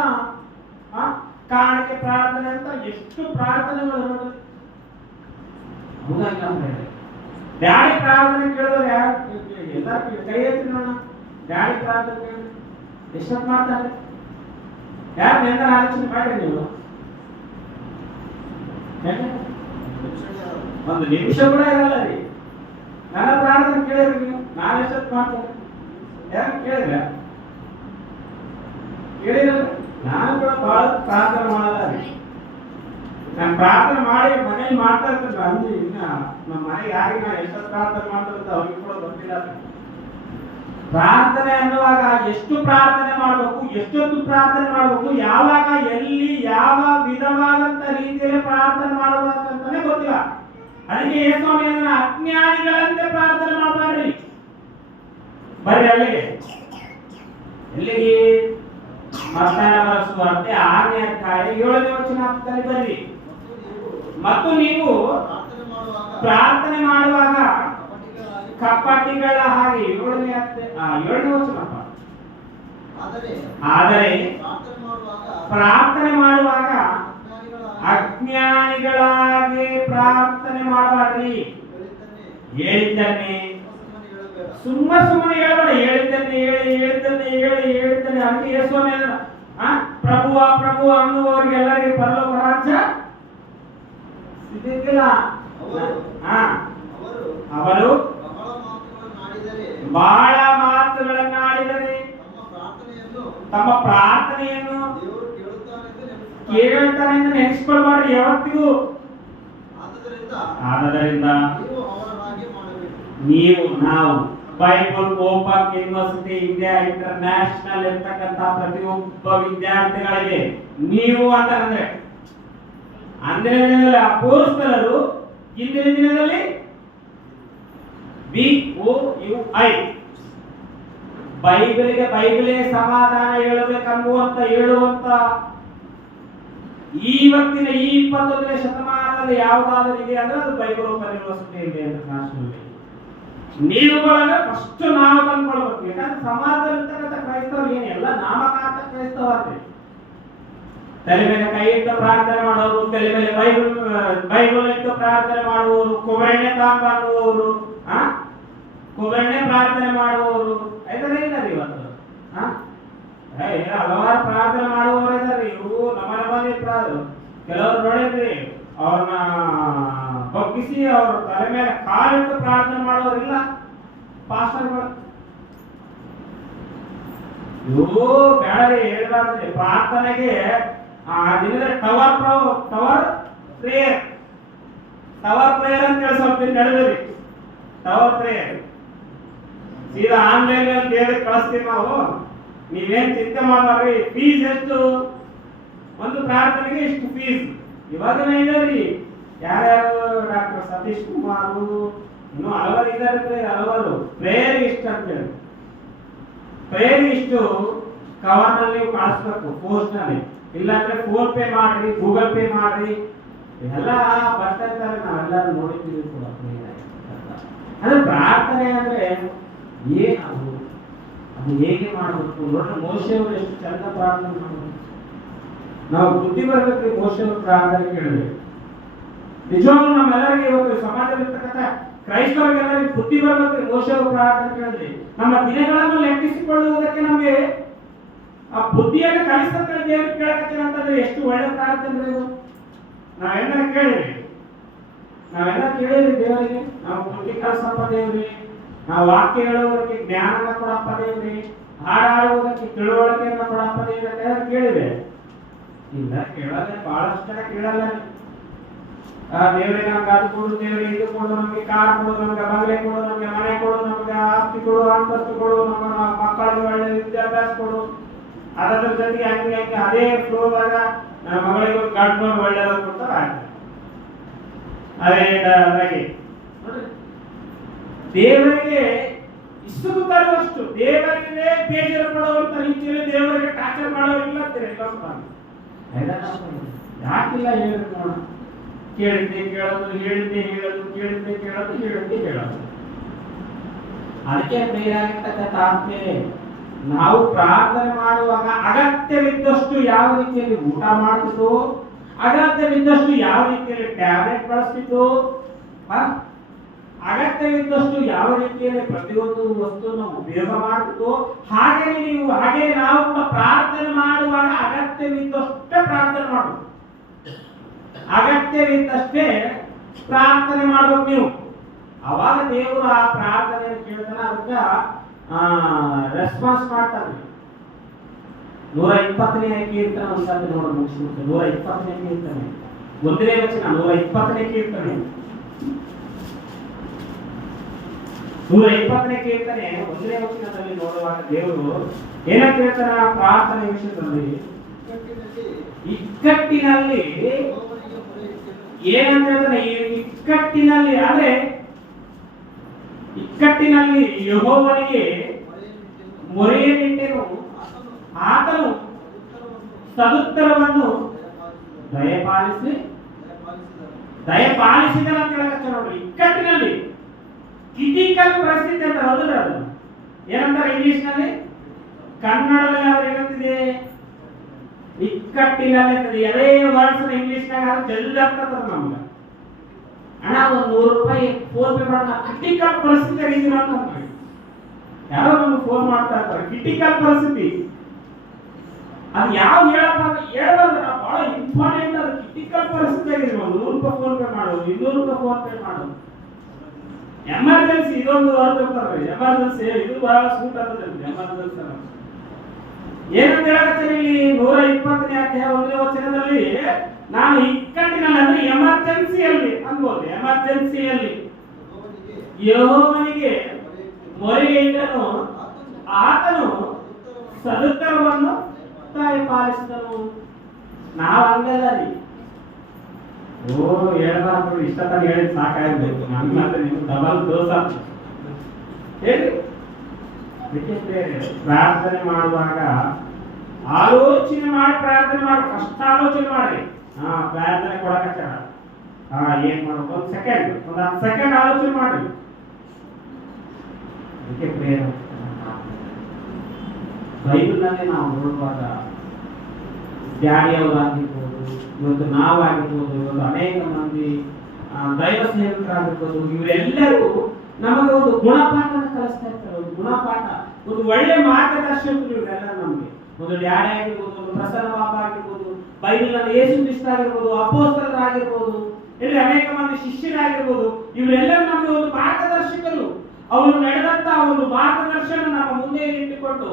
ಕಾಣಿಕೆ ಪ್ರಾರ್ಥನೆ ಅಂತ ಎಷ್ಟು ಪ್ರಾರ್ಥನೆಗಳು ನೋಡಿ. ಹೌದಾಗಿಲ್ಲ ಅಂತ ಹೇಳಿ ಡ್ಯಾಡಿ ಪ್ರಾರ್ಥನೆ ಕೇಳಿದ್ರೆ ಯಾರು ಎಲ್ಲರೂ ಕೈ ಎತ್ತಿ ನೋಡೋಣ. ಡ್ಯಾಡಿ ಪ್ರಾರ್ಥನೆ ಕೇಳಿದ್ರೆ ಎಷ್ಟೊತ್ತು ಮಾಡ್ತಾರೆ? ಯಾರು ನೆಂದ ಆಲೋಚನೆ ಮಾಡ್ರಿ ನೀವು? ಒಂದು ನಿಮಿಷ ಕೂಡ ಇರಲ್ಲ ರೀ. ನನ್ನ ಪ್ರಾರ್ಥನೆ ಕೇಳಿದ್ರಿ ನೀವು? ನಾನು ಎಷ್ಟೊತ್ತು ಮಾಡ್ತೇನೆ? ಯಾರು ಕೇಳಿದ್ರ? ಕೇಳಿರಲ್ಲ. ನಾನು ಕೂಡ ಬಹಳ ಪ್ರಾರ್ಥನೆ ಮಾಡಲ್ಲ ರೀ. ನಾನು ಪ್ರಾರ್ಥನೆ ಮಾಡಿ ಮನೇಲಿ ಮಾಡ್ತಾ ಇರ್ತಾರೆ. ಅಂದು ಇನ್ನ ನಮ್ಮ ಮನೆಗೆ ಯಾರಿಗೆ ನಾನು ಎಷ್ಟೊತ್ತು ಪ್ರಾರ್ಥನೆ ಮಾಡ್ತಾರೆ ಅವ್ರಿಗೆ ಕೂಡ ಗೊತ್ತಿಲ್ಲ. ಪ್ರಾರ್ಥನೆ ಅನ್ನುವಾಗ ಎಷ್ಟು ಪ್ರಾರ್ಥನೆ ಮಾಡಬೇಕು, ಎಷ್ಟೊತ್ತು ಪ್ರಾರ್ಥನೆ ಮಾಡಬೇಕು, ಯಾವಾಗ ಎಲ್ಲಿ ಯಾವ ವಿಧವಾದಂತ ರೀತಿಯಲ್ಲಿ ಪ್ರಾರ್ಥನೆ ಮಾಡಬೇಕಂತಾನೆ ಗೊತ್ತಿಲ್ಲ. ಅದಕ್ಕೆ ಯೇಸುಸ್ವಾಮಿ ಅಂದ್ರೆ ಅಜ್ಞಾನಿಗಳಂತೆ ಪ್ರಾರ್ಥನೆ ಮಾಡಬೇಡ್ರಿ. ಬರ್ರಿ ಅಲ್ಲಿಗೆ. ಎಲ್ಲಿಗೆ? ಮತ್ತಾಯನ ಸುವಾರ್ತೆ 6ನೇ ಅಧ್ಯಾಯ 7ನೇ ವಚನದಲ್ಲಿ ಬರ್ರಿ. ಮತ್ತು ನೀವು ಪ್ರಾರ್ಥನೆ ಮಾಡುವಾಗ ಕಪಟಿಗಳ ಹಾಗೆ 7ನೇ ವಚನ. ಆದರೆ ಪ್ರಾರ್ಥನೆ ಮಾಡುವಾಗ ಅಜ್ಞಾನಿಗಳಾಗಿ ಪ್ರಾರ್ಥನೆ ಮಾಡಬಾರ್ರಿ. ಹೇಳಿದ್ದನ್ನೇ ಸುಮ್ಮನೆ ಹೇಳಬೇಡ. ಹೇಳಿದ್ದನ್ನೇ ಅದಕ್ಕೆ ಯೇಸುವೇ ಪ್ರಭು ಅನ್ನುವವರಿಗೆಲ್ಲರಿಗೆ ಪರಲೋಕ ರಾಜ್ಯ ಸಿದ್ಧಿಲ್ಲ. ಅವರು ಬಹಳ ಮಾತುಗಳನ್ನಾಡಿದರೆ ತಮ್ಮ ಪ್ರಾರ್ಥನೆಯನ್ನು ಕೇಳುತ್ತಾನೆಂದು ನೆನೆಸಿಕೊಳ್ಳಬಾರ್ದು ಯಾವತ್ತಿಗೂ. ಆದ್ದರಿಂದ ನಾವು Bible open university India international ಇರ್ತಕ್ಕಂಥ ಪ್ರತಿಯೊಬ್ಬ ವಿದ್ಯಾರ್ಥಿಗಳಿಗೆ ನೀವು ಅಂತಂದ್ರೆ ಅಂದಿನ ದಿನದಲ್ಲಿ ಅಪೋಸ್ತಲರು, ಇಂದಿನ ದಿನದಲ್ಲಿ BOUI ಬೈಬಲೇ ಸಮಾಧಾನ ಹೇಳುವಂತ ಇವತ್ತಿನ ಈ 21ನೇ ಶತಮಾನದಲ್ಲಿ ಯಾವುದಾದ್ರೂ ಇದೆ ಅಂದ್ರೆ ಅದು ಬೈಬಲ್ ಓಪನ್ ಯೂನಿವರ್ಸಿಟಿ ಇದೆ ಇಂಟರ್ನ್ಯಾಷನಲ್. ನೀವುಗಳನ್ನ ಫಸ್ಟ್ ನಾವು ತಂದ್ಕೊಳ್ಬೇಕು. ಯಾಕಂದ್ರೆ ಸಮಾಜದಲ್ಲಿರ್ತಕ್ಕಂಥ ಕ್ರೈಸ್ತವರು ಏನೆಲ್ಲ ನಾಮಕಾರ್ಥ ಕ್ರೈಸ್ತವಾದ್ರೆ ತಲೆ ಮೇಲೆ ಕೈ ಇಟ್ಟು ಪ್ರಾರ್ಥನೆ ಮಾಡೋರು, ತಲೆ ಮೇಲೆ ಬೈಬಲ್ ಇಟ್ಟು ಪ್ರಾರ್ಥನೆ ಮಾಡುವವರು, ಕೊಬರಣೆ ತಾಂಬಾಡುವವರು, ಕೊಬರಣೆ ಪ್ರಾರ್ಥನೆ ಮಾಡುವವರು ಐದರೇ ಇದ್ದಾರೆ ಇವತ್ತು. ಹಲವಾರು ಪ್ರಾರ್ಥನೆ ಮಾಡುವವರು ಇದ್ದಾರೆ. ಇವು ನಮ್ಮನೆ ಕೆಲವರು ನೋಡಿದ್ರಿ, ಅವ್ರನ್ನ ಬಗ್ಗಿಸಿ ಅವ್ರ ತಲೆ ಮೇಲೆ ಕಾಲಿಟ್ಟು ಪ್ರಾರ್ಥನೆ ಮಾಡೋರಿಲ್ಲ ಪಾಸ್ಟರ್ಗಳು. ಇವು ಬೇಡರಿ ಹೇಳ್ಬಾರ್ದ್ರಿ. ಪ್ರಾರ್ಥನೆಗೆ ಆ ದಿನದಲ್ಲಿ ಟವರ್ ಪ್ರೇಯರ್ ಅಂತ ಹೇಳಿ ಸ್ವಲ್ಪ ನಡೆದ್ರಿ. ಟವರ್ ಪ್ರೇಯರ್ ಸೀದಾ ಆನ್ಲೈನ್ ದೇವರಿಗೆ ಕಳಿಸ್ತೀವಿ ನಾವು. ನೀವೇನ್ ಚಿಂತೆ ಮಾಡಬೇಡ್ರಿ. ಫೀಸ್ ಎಷ್ಟು? ಒಂದು ಪ್ರಾರ್ಥನೆಗೆ ಇಷ್ಟು ಫೀಸ್. ಇವಾಗನೇ ಇದಾರಿ ಯಾರ್ಯಾರು ಡಾಕ್ಟರ್ ಸತೀಶ್ ಕುಮಾರ್ ಇನ್ನು ಹಲವಾರು ಇದ್ದಾರೆ. ಹಲವಾರು ಪ್ರೇಯರ್ ಇಷ್ಟು ಅಂತ ಹೇಳಿ ಪ್ರೇಯರ್ ಇಷ್ಟು ಕವರ್ನಲ್ಲಿ ನೀವು ಕಳಿಸ್ಬೇಕು ಪೋಸ್ಟ್ ನಲ್ಲಿ. ಇಲ್ಲಾಂದ್ರೆ ಫೋನ್ ಪೇ ಮಾಡ್ರಿ, ಗೂಗಲ್ ಪೇ ಮಾಡ್ರಿ, ಎಲ್ಲ ಬರ್ತಾ ಇರ್ತಾರೆ. ನಾವೆಲ್ಲರೂ ನೋಡಿದ್ದೀವಿ ಕೂಡ. ಅಂದ್ರೆ ಪ್ರಾರ್ಥನೆ ಅಂದ್ರೆ ಏನು, ಅದು ಹೇಗೆ ಮಾಡಬೇಕು ನೋಡ್ರಿ. ಮೋಶೆಯವರು ಎಷ್ಟು ಚಂದ ಪ್ರಾರ್ಥನೆ ಮಾಡಬೇಕು. ನಾವು ಬುದ್ಧಿ ಬರ್ಬೇಕು. ಮೋಶೆಯವರು ಪ್ರಾರ್ಥನೆ ಕೇಳಬೇಕು. ನಿಜವಾಗ್ಲೂ ನಮ್ಮೆಲ್ಲರಿಗೆ ಇವತ್ತು ಸಮಾಜದಲ್ಲಿರ್ತಕ್ಕಂಥ ಕ್ರೈಸ್ತವರಿಗೆಲ್ಲರಿಗೆ ಬುದ್ಧಿ ಬರ್ಬೇಕು. ಮೋಶೆಯವರು ಪ್ರಾರ್ಥನೆ ಕೇಳಿದ್ರಿ. ನಮ್ಮ ದಿನಗಳನ್ನು ಲೆಕ್ಕಿಸಿಕೊಳ್ಳುವುದಕ್ಕೆ ನಮಗೆ ಆ ಬುದ್ಧಿಯನ್ನು ಕಲಿಸ್ತಕ್ಕ ದೇವರಿಗೆ ಕೇಳಕತ್ತೀವಿ ಅಂತಂದ್ರೆ ಎಷ್ಟು ಒಳ್ಳೆ ಪ್ರಾರ್ಥನೆ ಇದು. ನಾವೆಲ್ಲ ಕೇಳಿದ್ರಿ ದೇವರಿಗೆ. ನಾವು ಬುದ್ಧಿ ಕಲಿಸಪ್ಪ ದೇವ್ರಿ, ನಾವು ವಾಕ್ಯ ಹೇಳುವುದಕ್ಕೆ ಜ್ಞಾನ ಕೊಡಪ್ಪ ದೇವ್ರಿ, ಹಾಡಾಡುವುದಕ್ಕೆ ತಿಳುವಳಿಕೆಯನ್ನು ಕೊಡಪ್ಪ ದೇವ್ರಿ ಅಂತ ಕೇಳಿದೆ. ಇಲ್ಲ ಕೇಳಲ್ಲ, ಬಹಳಷ್ಟು ಜನ ಕೇಳಲ್ಲ. ದೇವ್ರಿಗೆ ನಮ್ಗೆ ಅದು ಕೊಡು, ದೇವ್ರಿಗೆ ಇದು ಕೊಡು, ನಮ್ಗೆ ಕಾರ್ ಕೊಡು, ನಮ್ಗೆ ಬಂಗ್ಲೆ ಕೊಡು, ನಮ್ಗೆ ಮನೆ ಕೊಡು, ನಮ್ಗೆ ಆಸ್ತಿ ಕೊಡು, ಅಂತಸ್ತು ಕೊಡು, ನಮ್ಮ ಮಕ್ಕಳಿಗೆ ಒಳ್ಳೆ ವಿದ್ಯಾಭ್ಯಾಸ ಕೊಡು. ಅದರ ಜೊತೆಗೆ ಹಂಗೆ ಅದೇ ಫ್ಲೋದಾಗ ನನ್ನ ಮಗಳಿಗೆ ಒಂದು ಗಂಡು ಒಳ್ಳೆಯದು ಕೊಡ್ತಾರೆ. ಅದೇ ದೇವರಿಗೆ ಇಷ್ಟು ತರುವಷ್ಟು ದೇವರಿಗೆ ಬೇಜಾರು ಪಡುವಂತ ರೀತಿಯಲ್ಲಿ ದೇವರಿಗೆ ಟಾರ್ಚರ್ ಮಾಡೋರಿಲ್ಲ ಅಂತೀರಿ. ಯಾಕಿಲ್ಲ ಹೇಳಿ ನೋಡ. ಕೇಳಿದ್ದೆ ಕೇಳೋದು, ಹೇಳಿದ್ದೆ ಹೇಳೋದು, ಕೇಳಿದ್ದೆ ಕೇಳೋದು, ಹೇಳಿದ್ದೆ ಹೇಳೋದು. ಅದಕ್ಕೆ ಬೇರಾಗಿರ್ತಕ್ಕಂಥ ಆದ್ಮೇಲೆ ನಾವು ಪ್ರಾರ್ಥನೆ ಮಾಡುವಾಗ ಅಗತ್ಯವಿದ್ದಷ್ಟು ಯಾವ ರೀತಿಯಲ್ಲಿ ಊಟ ಮಾಡ್ತಿದ್ದು, ಅಗತ್ಯವಿದ್ದಷ್ಟು ಯಾವ ರೀತಿಯಲ್ಲಿ ಟ್ಯಾಬ್ಲೆಟ್ ಬಳಸ್ತಿದ್ದು, ಅಗತ್ಯವಿದ್ದಷ್ಟು ಯಾವ ರೀತಿಯಲ್ಲಿ ಪ್ರತಿಯೊಂದು ವಸ್ತುವನ್ನು ಉಪಯೋಗ ಮಾಡುತ್ತೋ ಹಾಗೆ ನಾವು ಕೂಡ ಪ್ರಾರ್ಥನೆ ಮಾಡುವಾಗ ಅಗತ್ಯವಿದ್ದಷ್ಟೇ ಪ್ರಾರ್ಥನೆ ಮಾಡಬೇಕು. ಅಗತ್ಯವಿದ್ದಷ್ಟೇ ಪ್ರಾರ್ಥನೆ ಮಾಡ್ಬೇಕು ನೀವು. ಅವಾಗ ದೇವರು ಆ ಪ್ರಾರ್ಥನೆಯನ್ನು ಕೇಳ್ತಾನೆ, ಅದಕ್ಕೆ ರೆಸ್ಪಾನ್ಸ್ ಮಾಡ್ತಾನೆ. 120ನೇ ಕೀರ್ತನೆ ಒಂದ್ಸತಿ ನೋಡ ಮುಗಿಸ್ಬಿಡ್ತೇನೆ. 120ನೇ ಕೀರ್ತನೆ 1ನೇ ವಚನ. 120ನೇ ಕೀರ್ತನೆ 120ನೇ ಕೀರ್ತನೆ 1ನೇ ವಚನದಲ್ಲಿ ನೋಡುವಾಗ ದೇವರು ಏನಂತ ಹೇಳ್ತಾನೆ ಆ ಪ್ರಾರ್ಥನೆ ವಿಷಯದಲ್ಲಿ? ಇಕ್ಕಟ್ಟಿನಲ್ಲಿ ಏನಂತ ಹೇಳ್ತಾನೆ? ಇಕ್ಕಟ್ಟಿನಲ್ಲಿ ಅಂದ್ರೆ ಇಕ್ಕಟ್ಟಿನಲ್ಲಿ ಯೆಹೋವನಿಗೆ ಮೊರೆಯನ್ನಿಟ್ಟೆನು, ಆತನು ಸದುತ್ತರವನ್ನು ದಯಪಾಲಿಸಿದನು ಅಂತ ಹೇಳಕತ್ತ ನೋಡ್ರಿ. ಇಕ್ಕಟ್ಟಿನಲ್ಲಿ ಕ್ರಿಟಿಕಲ್ ಪರಿಸ್ಥಿತಿ ಅಂತ ಹೌದಲ್ಲ, ಅದು ಏನಂತಾರೆ ಇಂಗ್ಲಿಷ್ ನಲ್ಲಿ? ಕನ್ನಡದಲ್ಲಿ ಆದ್ರೆ ಏನಂತಿದೆ? ಇಕ್ಕಟ್ಟಿನಲ್ಲಿ ಅಂತದೆ. ಅದೇ ವರ್ಡ್ಸ್ ಇಂಗ್ಲಿಷ್ ನಾಗ ಜಲ್ದಿ ಆಗ್ತದ ನಮ್ಗೆ. ಹಣ ಒಂದು 100 ರೂಪಾಯಿ ಫೋನ್ ಪೇ ಮಾಡೋಣ, ಕ್ರಿಟಿಕಲ್ ಪರಿಸ್ಥಿತಿ ಆಗಿದ್ದೀರ ಅಂತ ಯಾರೋ ನಮ್ಗೆ ಫೋನ್ ಮಾಡ್ತಾ ಇರ್ತಾರೆ. ಕ್ರಿಟಿಕಲ್ ಪರಿಸ್ಥಿತಿ ಅದು ಯಾವ ಹೇಳಬಾರ್ದು, ನಾವು ಬಹಳ ಇಂಪಾರ್ಟೆಂಟ್. ಅದು ಕ್ರಿಟಿಕಲ್ ಪರಿಸ್ಥಿತಿ ಆಗಿದೆ. 100 ರೂಪಾಯಿ ಫೋನ್ ಪೇ ಮಾಡೋದು, 200 ರೂಪಾಯಿ ಫೋನ್ ಪೇ ಮಾಡೋದು. ಎಮರ್ಜೆನ್ಸಿ ಇದೊಂದು ವರ್ಡ್ ಇರ್ತಾರೆ. ಎಮರ್ಜೆನ್ಸಿ ಇದು ಬಹಳ ಸೂಟ್ ಆಗ್ತದೆ. ಎಮರ್ಜೆನ್ಸಿ ಏನಂತ ಹೇಳಕತ್ತೀನಿ ಇಲ್ಲಿ 120ನೇ ಅಧ್ಯಾಯ 1ನೇ ವಚನದಲ್ಲಿ? ನಾನು ಇಕ್ಕಟ್ಟಿನಲ್ಲಿ ಅಂದ್ರೆ ಎಮರ್ಜೆನ್ಸಿಯಲ್ಲಿ ಅನ್ಬೋದು. ಎಮರ್ಜೆನ್ಸಿಯಲ್ಲಿ ಯೆಹೋವನಿಗೆ ಮೊರೆಯಿಟ್ಟನು, ಆತನು ಸದುತ್ತರವನ್ನು ದಯಪಾಲಿಸಿದನು. ನಾವು ಹಂಗಲ್ಲ. ಓ ಹೇಳ್ಬಾರ್ದು, ಇಷ್ಟ ತನ ಹೇಳಿದ್ ಸಾಕಾಗಬೇಕು. ನಮ್ಗೆ ಮಾತ್ರ ನೀವು ಡಬಲ್ ಡೋಸ್ ಹೇಳಿ. ಪ್ರಾರ್ಥನೆ ಮಾಡುವಾಗ ಆಲೋಚನೆ ಮಾಡಿ ಪ್ರಾರ್ಥನೆ ಮಾಡಿ, ಕಷ್ಟ ಆಲೋಚನೆ ಮಾಡಿ. ಪ್ರಾರ್ಥನೆ ಕೊಡಕ ಏನ್ ಮಾಡ್ಬೇಕು? ಒಂದು 10 ಸೆಕೆಂಡ್ ಆಲೋಚನೆ ಮಾಡಿ. ಅದಕ್ಕೆ ಪ್ರೇರಣೆ ಬೈಬಲ್ನಲ್ಲಿ ನಾವು ನೋಡುವಾಗ ಡ್ಯಾಡಿಯವರಾಗಿರ್ಬೋದು, ಇವತ್ತು ನಾವಾಗಿರ್ಬೋದು, ಇವತ್ತು ಅನೇಕ ಮಂದಿ ದೈವ ಸೇವಕರಾಗಿರ್ಬೋದು, ಇವರೆಲ್ಲರೂ ನಮಗೆ ಒಂದು ಗುಣಪಾಠನ ಕಲಿಸ್ತಾ ಇರ್ತಾರೆ. ಒಂದು ಗುಣಪಾಠ, ಒಂದು ಒಳ್ಳೆ ಮಾರ್ಗದರ್ಶಕರು ಇವರೆಲ್ಲ ನಮಗೆ. ಒಂದು ಡ್ಯಾಡಿ ಆಗಿರ್ಬೋದು, ಒಂದು ಪ್ರಸನ್ನ ಬಾಬಾ ಆಗಿರ್ಬೋದು, ಬೈಬಲ್ನಲ್ಲಿ ಯೇಸು ಕ್ರಿಸ್ತ ಆಗಿರ್ಬೋದು, ಅಪೊಸ್ತಲರಾಗಿರ್ಬೋದು, ಇಲ್ಲಿ ಅನೇಕ ಮಂದಿ ಶಿಷ್ಯರಾಗಿರ್ಬೋದು, ಇವರೆಲ್ಲರೂ ನಮಗೆ ಒಂದು ಮಾರ್ಗದರ್ಶಕರು. ಅವರು ನಡೆದಂತ ಒಂದು ಮಾರ್ಗದರ್ಶನ ನಮ್ಮ ಮುಂದೆ ಇಟ್ಟುಕೊಂಡು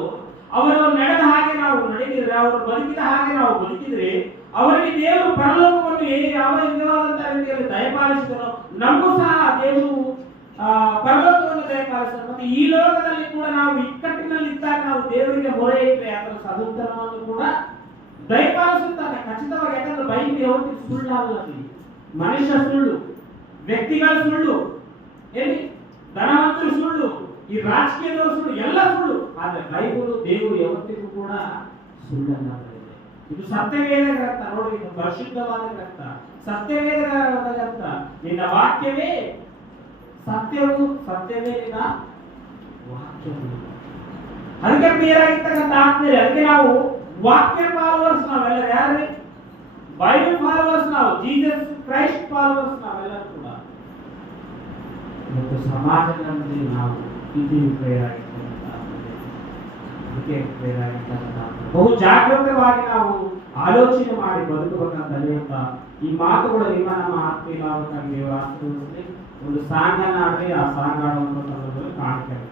ಅವರು ನಡೆದ ಹಾಗೆ ನಾವು ನಡೆದಿದ್ರೆ, ಅವರು ಬದುಕಿದ ಹಾಗೆ ನಾವು ಬದುಕಿದ್ರೆ, ಅವರಿಗೆ ದೇವರು ಪರಲೋಕವನ್ನು ಯಾವ ವಿಧವಾದಂತಹ ರೀತಿಯಲ್ಲಿ ದಯಪಾಲಿಸಿದನೋ ನಮಗೂ ಸಹ ದೇವರು ಪರಲೋಕವನ್ನು ದಯಪಾಲಿಸಿದ. ಮತ್ತೆ ಈ ಲೋಕದಲ್ಲಿ ಕೂಡ ನಾವು ಇಕ್ಕಟ್ಟಿನಲ್ಲಿ ಇದ್ದಾಗ ನಾವು ದೇವರಿಗೆ ಮೊರೆ ಇಟ್ಟರೆ ಅದರ ಸದುತ್ತರವನ್ನು ಕೂಡ ದಯಪಾಲಿಸುತ್ತಾನೆ ಖಚಿತವಾಗಿ. ಯಾಕಂದ್ರೆ ಬೈಬಲ್ ಯಾವತ್ತೂ ಸುಳ್ಳಾಗಲ್ಲ. ಮನುಷ್ಯ ಸುಳ್ಳು, ವ್ಯಕ್ತಿಗಳ ಸುಳ್ಳು, ಎಲ್ಲಿ ಧನವಂತರು ಸುಳ್ಳು, ಈ ರಾಜಕೀಯದವರು ಸುಳ್ಳು, ಎಲ್ಲ ಸುಳ್ಳು. ಆದ್ರೆ ಬೈಬಲ್ ದೇವರು ಯಾವತ್ತಿಗೂ ಕೂಡ ಸುಳ್ಳನ್ನ ಹೇಳಿದೆ. ಇದು ಸತ್ಯವೇದ ಗ್ರಂಥ ನೋಡಿ, ಇದು ಪರಿಶುದ್ಧವಾದ ಗ್ರಂಥ, ಸತ್ಯವೇದ ಗ್ರಂಥ. ನಿನ್ನ ವಾಕ್ಯವೇ ಸತ್ಯವು, ಸತ್ಯವೇ ನಿನ್ನ ವಾಕ್ಯವು. ಅದಕ್ಕೆ ಪ್ರಿಯರಾಗಿರ್ತಕ್ಕಂಥ ಆತ್ಮೀಯರೇ, ಅದಕ್ಕೆ ನಾವು ವಾಕ್ಯ ಫಾಲೋವರ್ಸ್. ನಾವೆಲ್ಲ ಯಾರೇ ಬೈಬಲ್ ಫಾಲೋವರ್ಸ್, ನಾವು ಜೀಸಸ್ ಕ್ರೈಸ್ಟ್ ಫಾಲೋವರ್ಸ್ ನಾವೆಲ್ಲರೂ ಕೂಡ. ಮತ್ತು ಸಮಾಜದಲ್ಲಿ ನಾವು ಬಹು ಜಾಗೃತವಾಗಿ ನಾವು ಆಲೋಚನೆ ಮಾಡಿ ಬದುಕಬೇಕಂತ ಈ ಮಾತುಗಳು ನಿಮ್ಮ ನಮ್ಮ ಆತ್ಮೀಯ ಒಂದು ಸಾಂಗ್ ಆಡಿ, ಆ ಸಾಂಗ್ ಆಡುವಂತ ಸಂದರ್ಭದಲ್ಲಿ ಕಾಣ್ತೇವೆ.